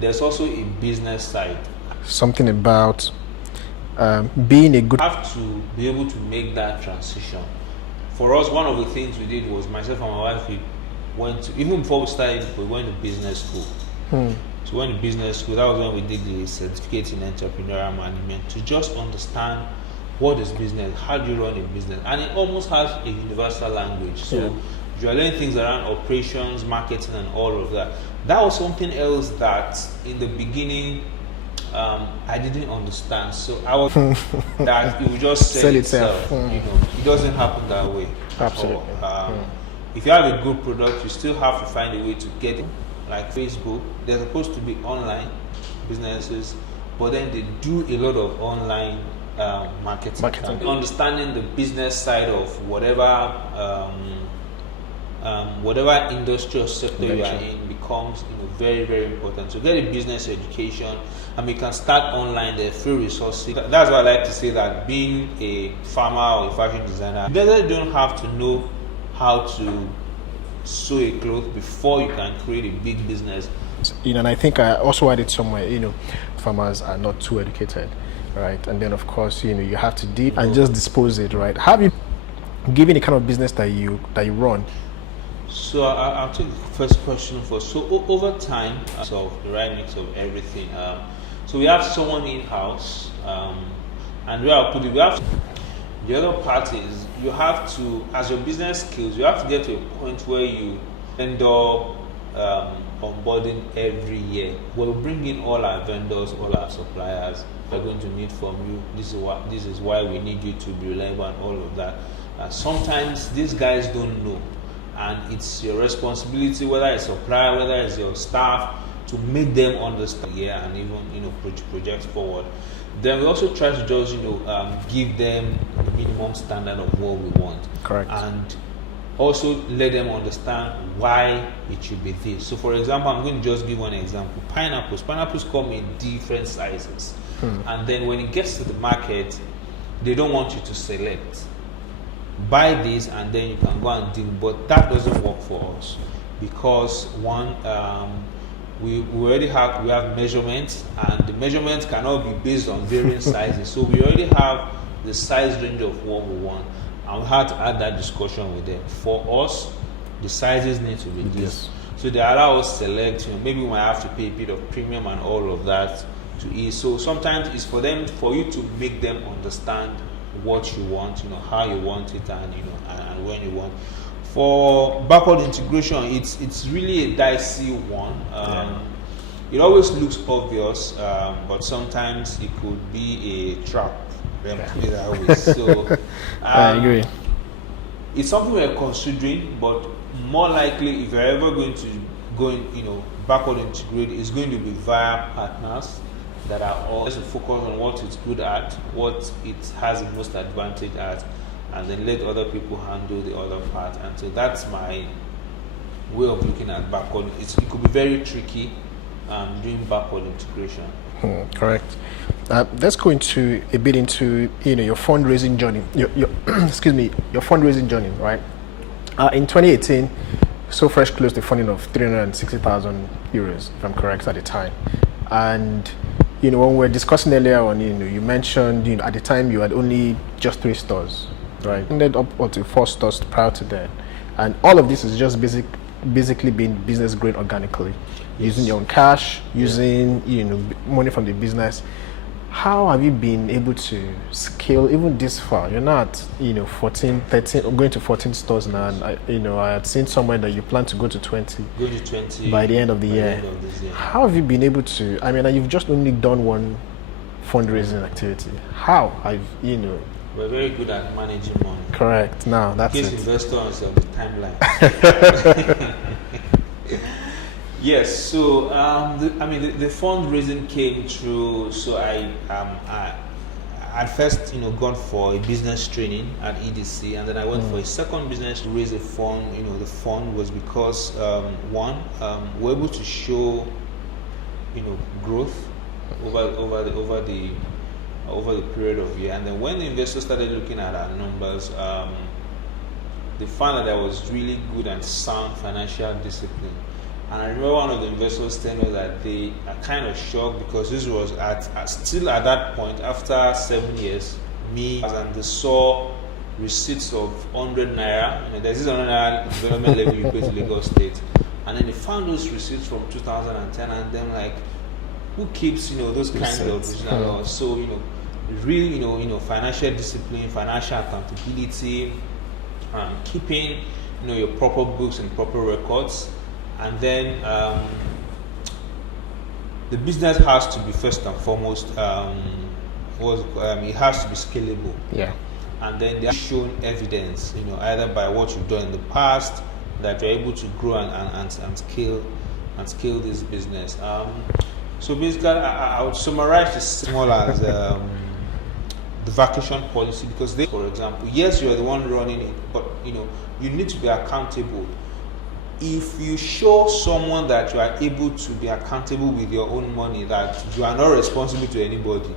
There's also a business side. Something about being a good. You have to be able to make that transition. For us, one of the things we did was myself and my wife, we went to, even before we started, we went to business school. So we went to business school. That was when we did the certificate in entrepreneurial management to just understand what is business, how do you run a business, and it almost has a universal language. So you are learning things around operations, marketing, and all of that. That was something else that in the beginning I didn't understand. So I was that it would just sell itself. It doesn't happen that way. Absolutely. If you have a good product, you still have to find a way to get it. Like Facebook, they're supposed to be online businesses, but then they do a lot of online marketing. Understanding the business side of whatever industrial sector you are in becomes very, very important. So get a business education, and we can start online. There are free resources. That's why I like to say that being a farmer or a fashion designer, you don't have to know how to sew a cloth before you can create a big business. And I think I also added somewhere, farmers are not too educated, right? And then of course, you have to deal and just dispose it, right? Have you given the kind of business that you run? So I'll take the first question first. So over time, so the right mix of everything. So we have someone in-house, and where I'll put it, we have the other part is you have to, as your business scales, you have to get to a point where you end up onboarding every year. We'll bring in all our vendors, all our suppliers. We're going to need from you. This is why we need you to be reliable and all of that. Sometimes these guys don't know, and it's your responsibility, whether it's supplier, whether it's your staff, to make them understand, and even project forward. Then we also try to just give them the minimum standard of what we want. Correct. And also let them understand why it should be this. So for example, I'm going to just give one example. Pineapples come in different sizes, and then when it gets to the market, they don't want you to select, buy this and then you can go and deal. But that doesn't work for us, because one, we already have measurements, and the measurements cannot be based on varying sizes. So we already have the size range of what we want, and we had to add that discussion with them. For us, the sizes need to be this. So they allow us select. Maybe we might have to pay a bit of premium and all of that to ease. So sometimes it's for you to make them understand what you want, how you want it, and when you want. For backward integration, it's really a dicey one. It always looks obvious, but sometimes it could be a trap. So I agree. It's something we're considering, but more likely, if you're ever going to backward integrate, it's going to be via partners that are all to focus on what it's good at, what it has the most advantage at, and then let other people handle the other part. And so that's my way of looking at backward. It could be very tricky doing backward integration. Correct. Let's go into a bit into your fundraising journey. Your excuse me, your fundraising journey, right? In 2018, So Fresh closed the funding of 360,000 euros, if I'm correct, at the time. And when we were discussing earlier on, you mentioned at the time you had only just 3 stores, right? Ended up to 4 stores prior to that, and all of this is just basically being business grade organically, using your own cash, using money from the business. How have you been able to scale even this far? You're not 14, 13, or going to 14 stores now, and I had seen somewhere that you plan to go to 20. Go to 20 by the end of the year. How have you been able to? I mean, you've just only done one fundraising activity. How have We're very good at managing money. Correct. Now that's it. Investors of the timeline. Yes. So the fundraising came through. So I at first gone for a business training at EDC, and then I went for a second business to raise a fund. The fund was because one, we're able to show growth over the period of year. And then when the investors started looking at our numbers, they found that there was really good and sound financial discipline. And I remember one of the investors telling me that they are kind of shocked because this was still at that point, after 7 years, and they saw receipts of 100 naira. There's this 100 naira development level you pay to Lagos State. And then they found those receipts from 2010, and then like, who keeps those kinds of original laws? So really financial discipline, financial accountability, keeping your proper books and proper records, and then the business has to be first and foremost it has to be scalable. Yeah. And then they have shown evidence, either by what you've done in the past, that you're able to grow and scale this business. So basically, I would summarize this small as the vacation policy, because for example, yes, you're the one running it, but you need to be accountable. If you show someone that you are able to be accountable with your own money, that you are not responsible to anybody,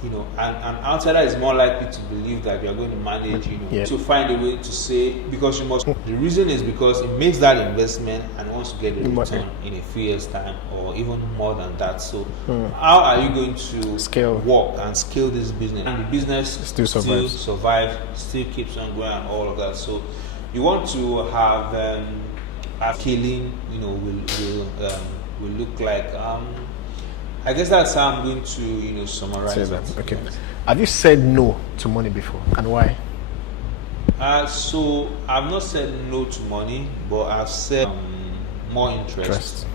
and outsider is more likely to believe that you are going to manage, to find a way to say, because you must. The reason is because it makes that investment and wants to get a return in a few years' time, or even more than that. So, how are you going to work and scale this business? And the business still survive, still keeps on growing, and all of that. So, you want to have scaling, will look like. I guess that's how I'm going to, summarize that. Okay. Have you said no to money before, and why? So I've not said no to money, but I've said more interest.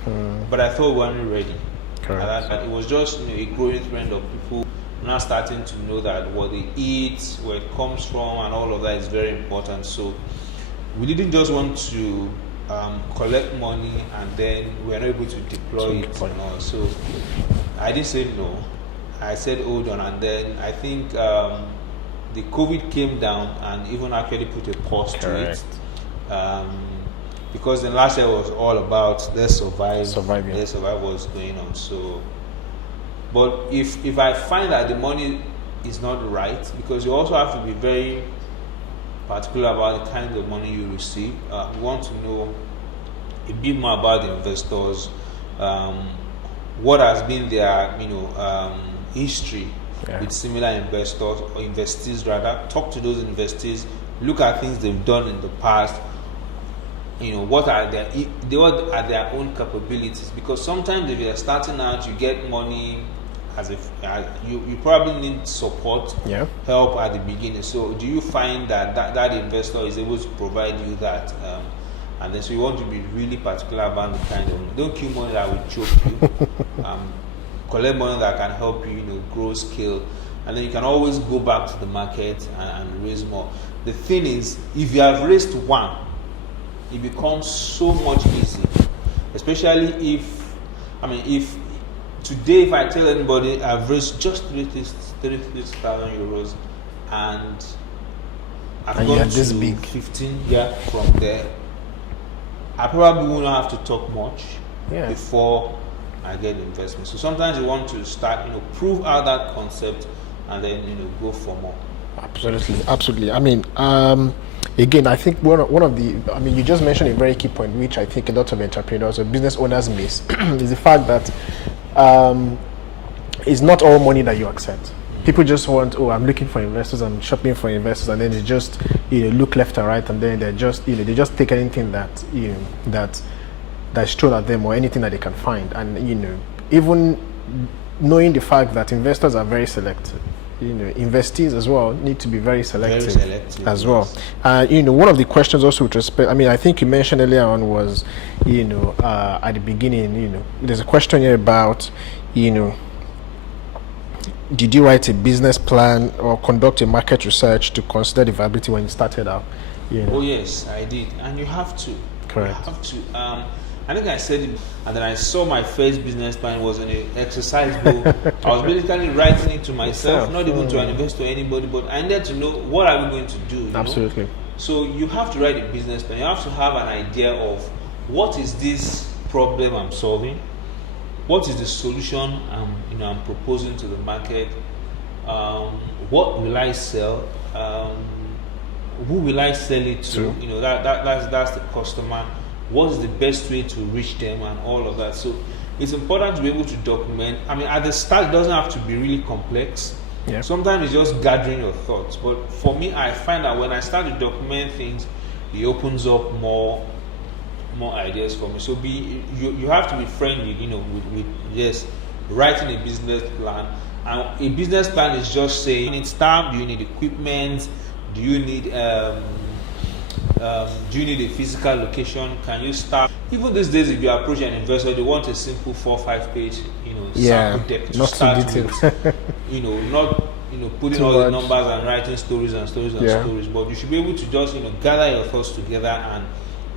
But I thought we weren't ready. Correct. It was just a growing trend of people now starting to know that what they eat, where it comes from, and all of that is very important. So we didn't just want to collect money and then we are not able to deploy it. So I didn't say no. I said hold on, and then I think the COVID came down and even actually put a pause to it. Because the last year was all about let's survive. Let's survive what's going on. So, but if I find that the money is not right, because you also have to be very particular about the kind of money you receive. We want to know a bit more about the investors, what has been their history with similar investors or investees rather. Talk to those investees, look at things they've done in the past. What are their own capabilities? Because sometimes if you're starting out, you get money as if you probably need support, help at the beginning. So do you find that investor is able to provide you that? And then so you want to be really particular about the kind of, don't kill money that will choke you. Collect money that can help you, grow, scale, and then you can always go back to the market and raise more. The thing is, if you have raised one, it becomes so much easier, especially if today, if I tell anybody I've raised just 33,000 euros and I've gone to this big 15 from there, I probably won't have to talk much before I get investment. So sometimes you want to start, prove out that concept and then go for more. Absolutely. Again, I think one of the, you just mentioned a very key point, which I think a lot of entrepreneurs or business owners miss, is the fact that it's not all money that you accept. People just want, I'm looking for investors, I'm shopping for investors, and then they just look left and right, and then they just they just take anything that's thrown at them or anything that they can find, and even knowing the fact that investors are very selective. Investees as well need to be very selective as well. One of the questions also with respect, I think you mentioned earlier on was, at the beginning, there's a question here about, did you write a business plan or conduct a market research to consider the viability when you started out? Oh yes, I did, and you have to. Correct. You have to. I think I said it, and then I saw my first business plan was in an exercise book. I was basically writing it to myself, not even to an investor or anybody, but I needed to know what are we going to do. Absolutely. So you have to write a business plan. You have to have an idea of what is this problem I'm solving. what is the solution I'm proposing to the market? What will I sell? Who will I sell it to? True. That's the customer. What is the best way to reach them and all of that? So it's important to be able to document. I mean, at the start, it doesn't have to be really complex. Yeah. Sometimes it's just gathering your thoughts. But for me, I find that when I start to document things, it opens up more ideas for me. So you have to be friendly, with yes, writing a business plan. And a business plan is just saying, do you need staff? Do you need equipment? Do you need a physical location? Can you start? Even these days, if you approach an investor, they want a simple 4 or 5 page, sample deck to not start too detailed. with. Not putting Too all much. the numbers and writing stories and stories and stories. But you should be able to just gather your thoughts together, and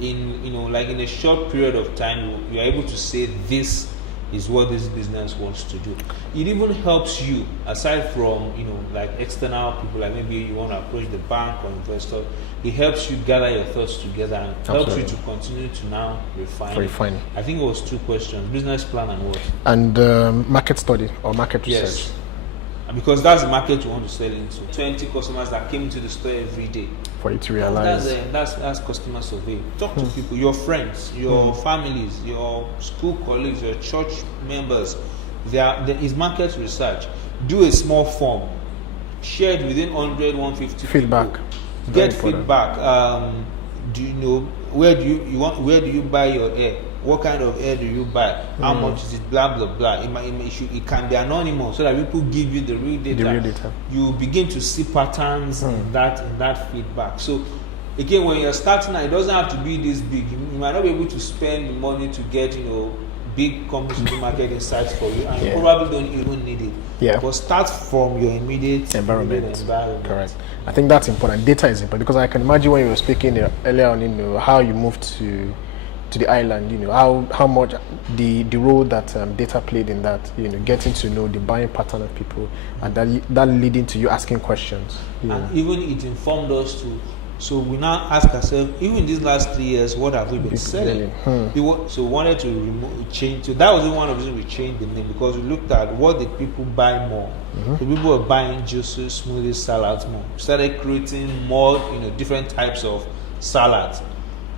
in a short period of time, you are able to say this is what this business wants to do. It even helps you, aside from like external people, like maybe you want to approach the bank or investor. It helps you gather your thoughts together and helps you to continue to now refine. I think it was 2 questions: business plan and what? And market study or market research. Yes, because that's the market you want to sell into. 20 customers that came to the store every day. For you to realize. That's customer survey. Talk to people, your friends, your families, your school colleagues, your church members. There is market research. Do a small form. Share it within 100, 150 feedback. People. Get feedback. Do you know where do you buy your air? What kind of air do you buy? How much is it? Blah blah blah. It can be anonymous so that people give you the real data. You begin to see patterns in that feedback. So again, when you're starting, it doesn't have to be this big. You might not be able to spend money to get big companies to do market insights for you, and you probably don't even need it. Yeah. But start from your immediate environment. Correct. I think that's important. Data is important because I can imagine when you were speaking earlier on, how you moved to the island, how much the role that data played in that, getting to know the buying pattern of people, and that leading to you asking questions. And even it informed us to. So we now ask ourselves, even in these last 3 years, what have we been selling? So we wanted to change. So that was one of the reasons we changed the name, because we looked at what did people buy more. So people were buying juices, smoothies, salads more. We started creating more, different types of salads.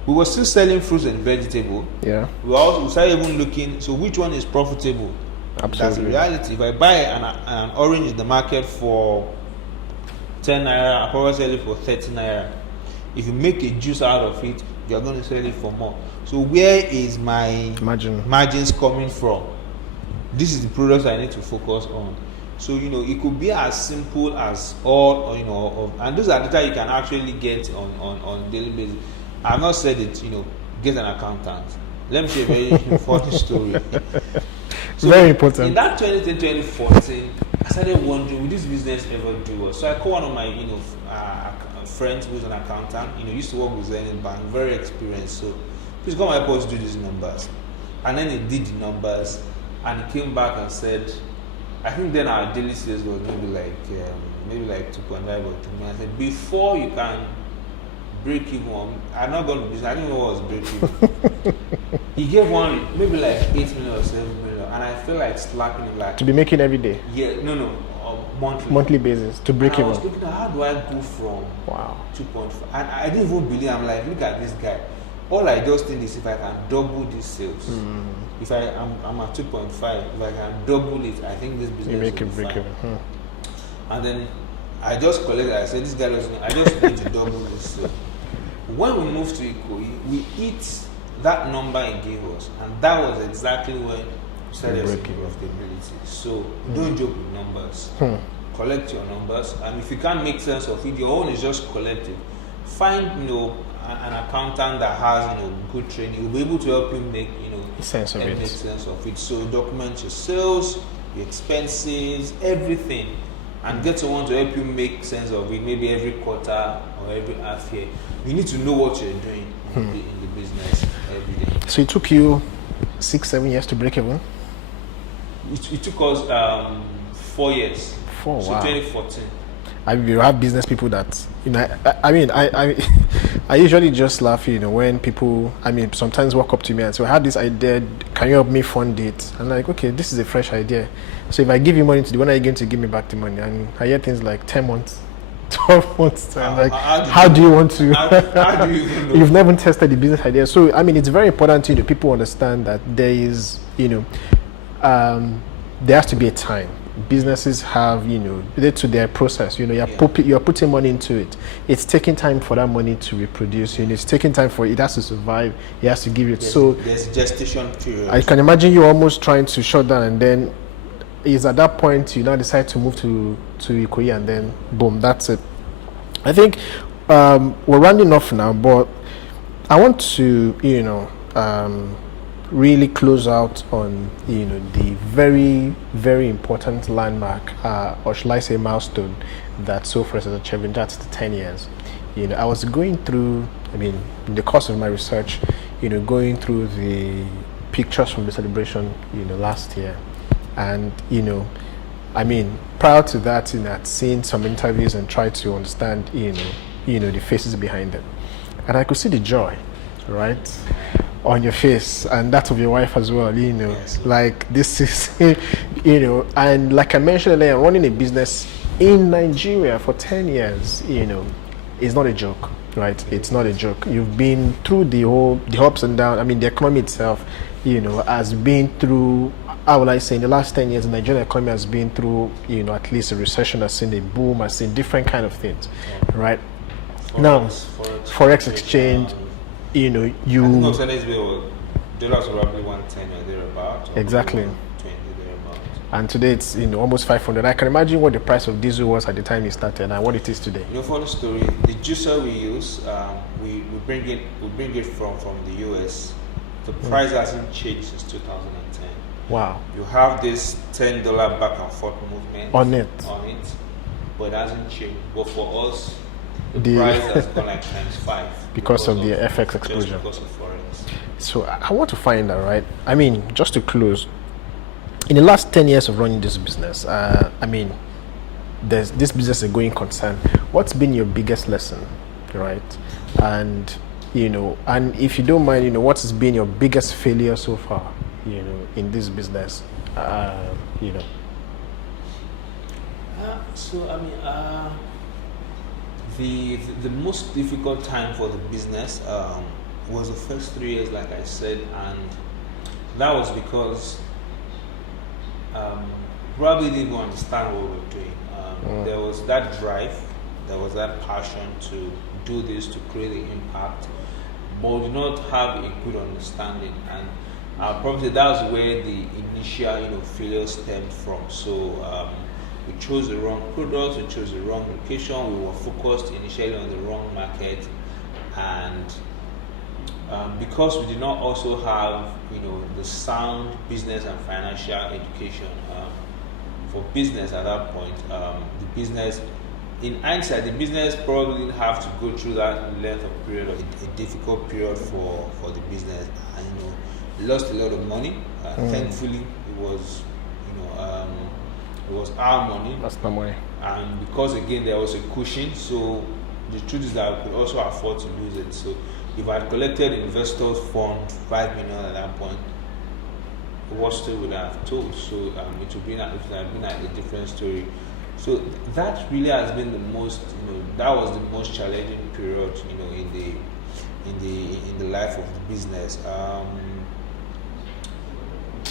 We were still selling fruits and vegetables. Yeah. We started even looking. So which one is profitable? Absolutely. That's the reality. If I buy an orange in the market for 10 naira, I probably sell it for 30 naira. If you make a juice out of it, you're going to sell it for more. So where is my margins coming from? This is the products I need to focus on. So it could be as simple as and those are data you can actually get on a daily basis. I've not said it. Get an accountant. Let me share a very funny story. So very important. In that 2014, I started wondering, will this business ever do us? So I called one of my friends who's an accountant. Used to work with Zenith Bank, very experienced. So please come help us do these numbers. And then he did the numbers, and he came back and said, I think then our daily sales was maybe like 2.5 or 3 million. I said, before you can break even, I'm not going to business. I didn't know what was break even. He gave one maybe like 8 million or 7 million, and I feel like slapping him like to be making every day. Yeah, no, monthly basis to break even. I was looking at how do I go from 2.5, and I didn't even believe. I'm like, look at this guy. All I just think is if I can double these sales, if I'm at 2.5, if I can double it, I think this business you make will it be break fine. even. And then I just collected. I said, this guy doesn't. I just need to double this sale. When we moved to Iko, we hit that number he gave us, and that was exactly when we started seeing profitability. So don't joke with numbers. Collect your numbers, and if you can't make sense of it, your own is just collective. Find an accountant that has good training. Will be able to help you make sense of it. Make sense of it. So document your sales, your expenses, everything, and get someone to help you make sense of it. Maybe every quarter or every half year. You need to know what you're doing in the business every day. So it took you 6-7 years to break even? It took us 4 years. 4, so wow. 2014. you have business people that, I mean, I usually just laugh, when people, sometimes walk up to me and say, I had this idea, can you help me fund it? I'm like, okay, this is a fresh idea. So if I give you money today, when are you going to give me back the money? And I hear things like 10 months, 12 months. I'm like, how do you want to? How do you even know? You've never tested the business idea. So, it's very important, people understand that there is, there has to be a time. Businesses have, to their process, you're putting money into it. It's taking time for that money to reproduce, it's taking time for it has to survive, it has to give it. There's gestation period. I can imagine you almost trying to shut down, and then is at that point you now decide to move to Ikoyi, and then boom, that's it. I think we're rounding off now, but I want to, really close out on the very, very important landmark, or shall I say milestone, that SoFresh has achieved. That's the 10 years. I was going through, in the course of my research, going through the pictures from the celebration, last year, and prior to that, I'd seen some interviews and tried to understand, the faces behind them, and I could see the joy, right, on your face, and that of your wife as well. Yes. Like this is, and like I mentioned earlier, running a business in Nigeria for 10 years, is not a joke, right? It's not a joke. You've been through the ups and downs. The economy itself, has been through, how will I say, in the last 10 years, the Nigerian economy has been through, at least a recession, has seen a boom, has seen different kind of things, right? Forex exchange, I think dollars were probably 110 or thereabout. Exactly. 20 thereabout. And today it's almost 500. I can imagine what the price of diesel was at the time you started and what it is today. For the story, the juicer we use, we bring it from the US. The price hasn't changed since 2010. Wow. You have this $10 back and forth movement on it, but it hasn't changed. But for us, the price has gone like times 5 because of the FX exposure. Just because of forex. So I want to find out, right? Just to close, in the last 10 years of running this business, this business is a going concern. What's been your biggest lesson, right? And and if you don't mind, what has been your biggest failure so far, in this business, The most difficult time for the business was the first 3 years, like I said, and that was because probably didn't even understand what we were doing. There was that drive, there was that passion to do this, to create an impact, but we did not have a good understanding, and probably that's where the initial failure stemmed from. So we chose the wrong products, we chose the wrong location, we were focused initially on the wrong market, and because we did not also have the sound business and financial education for business at that point, the business, in hindsight, the business probably didn't have to go through that length of period, a difficult period for the business, and lost a lot of money. Thankfully, it was our money. That's my money. And because again there was a cushion, so the truth is that we could also afford to lose it. So if I had collected investors' fund 5 million at that point, what story would I have told? So it would have been a different story. So that really has been the most, that was the most challenging period, in the life of the business.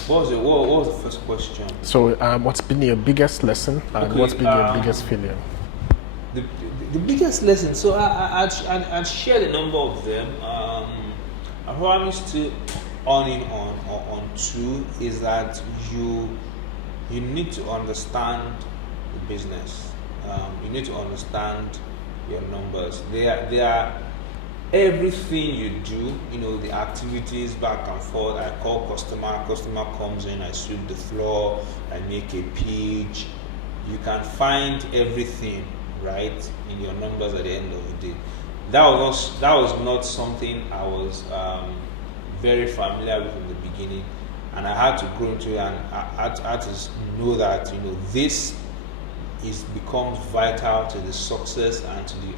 What was the first question? So, what's been your biggest lesson, and what's been your biggest failure? The biggest lesson. So I'd shared a number of them. I promise to on two is that you need to understand the business. You need to understand your numbers. They are everything you do, the activities back and forth. I call customer comes in, I sweep the floor, I make a pitch. You can find everything right in your numbers at the end of the day. That was not something I was very familiar with in the beginning, and I had to grow into it, and I had to know that this becomes vital to the success and to the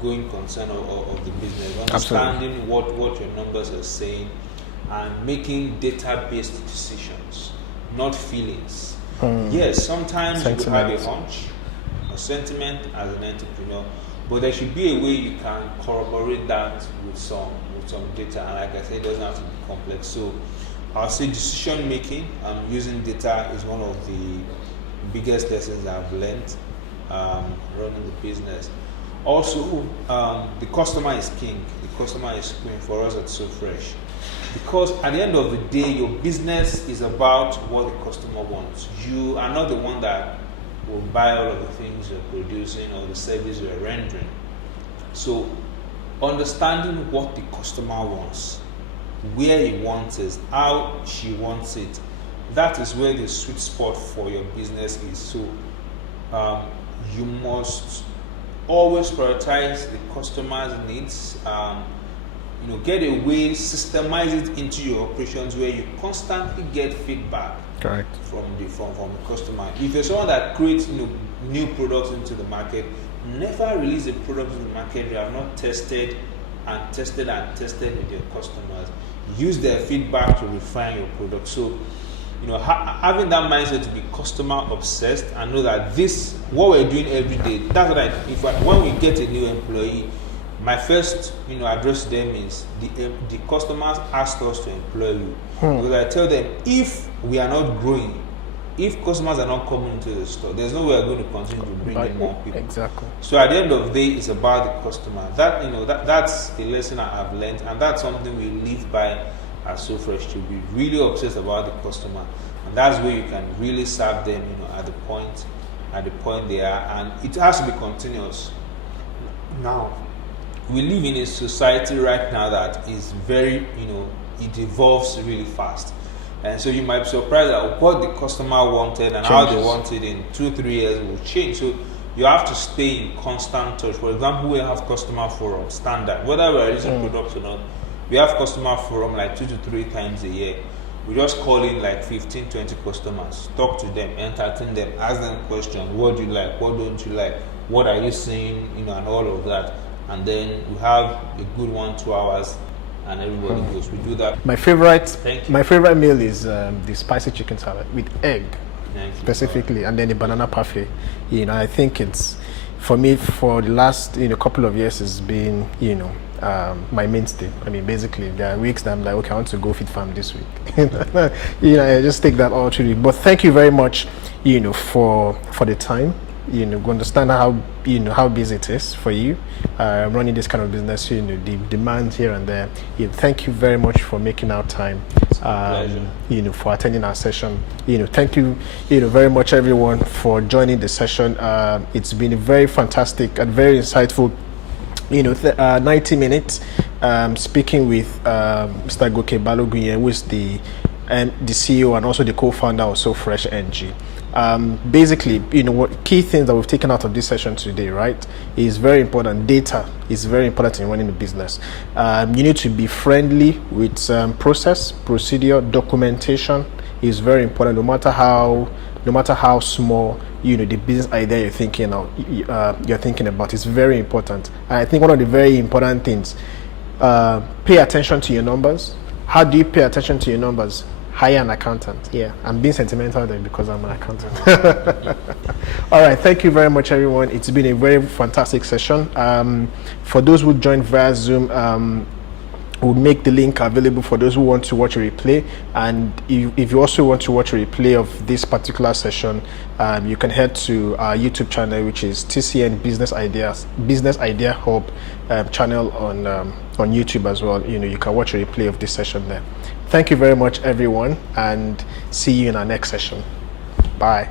going concern of the business. Understanding what your numbers are saying and making data-based decisions, not feelings. Yes, sometimes you have a hunch or sentiment as an entrepreneur, but there should be a way you can corroborate that with some data. And like I said, it doesn't have to be complex. So I'll say decision making using data is one of the biggest lessons I've learned running the business. Also, the customer is king. The customer is queen for us at SoFresh. Because at the end of the day, your business is about what the customer wants. You are not the one that will buy all of the things you're producing or the service you're rendering. So, understanding what the customer wants, where he wants it, how she wants it, that is where the sweet spot for your business is. So, you must always prioritize the customer's needs. Get a way, systemize it into your operations where you constantly get feedback. Correct. From the customer. If you're someone that creates new products into the market, never release a product to the market you have not tested with your customers. Use their feedback to refine your product. So, having that mindset to be customer obsessed and know that what we're doing every day. That's what when we get a new employee, my first address to them is the customers asked us to employ you. Because I tell them, if we are not growing, if customers are not coming into the store, there's no way we're going to continue to bring in more people. Exactly. So at the end of the day, it's about the customer. That's a lesson I've learned, and that's something we live by at SoFresh, to be really obsessed about the customer, and that's where you can really serve them at the point they are, and it has to be continuous. Now, we live in a society right now that is very, it evolves really fast. And so you might be surprised at what the customer wanted and how they wanted in 2-3 years will change. So you have to stay in constant touch. For example, we have customer forum standard. Whether we're using products or not, we have customer forum like 2 to 3 times a year. We just call in like 15, 20 customers, talk to them, entertain them, ask them questions. What do you like? What don't you like? What are you seeing? And all of that. And then we have a good 1-2 hours, and everybody goes. We do that. My favorite meal is the spicy chicken salad with egg, specifically, and then the banana parfait. I think it's, for me, for the last couple of years, has been my mainstay. I mean, basically, there are weeks that I'm like, okay, I want to go Fit Farm this week. I just take that all through. But thank you very much, for the time. We understand how busy it is for you running this kind of business. The demand here and there. Thank you very much for making our time. For attending our session. Thank you, very much everyone for joining the session. It's been a very fantastic and very insightful 90 minutes speaking with Mr. Goke Balogun, who is the CEO and also the co-founder of SoFresh NG. Basically, what key things that we've taken out of this session today, right, is very important. Data is very important in running a business. You need to be friendly with process, procedure, documentation is very important. No matter how small the business idea you're thinking about is very important. And I think one of the very important things, pay attention to your numbers. How do you pay attention to your numbers? Hire an accountant. Yeah, I'm being sentimental then because I'm an accountant. All right, thank you very much, everyone. It's been a very fantastic session. For those who joined via Zoom, we'll make the link available for those who want to watch a replay. And if you also want to watch a replay of this particular session, you can head to our YouTube channel, which is TCN Business Idea Hub channel on YouTube as well. You can watch a replay of this session there. Thank you very much, everyone, and see you in our next session. Bye.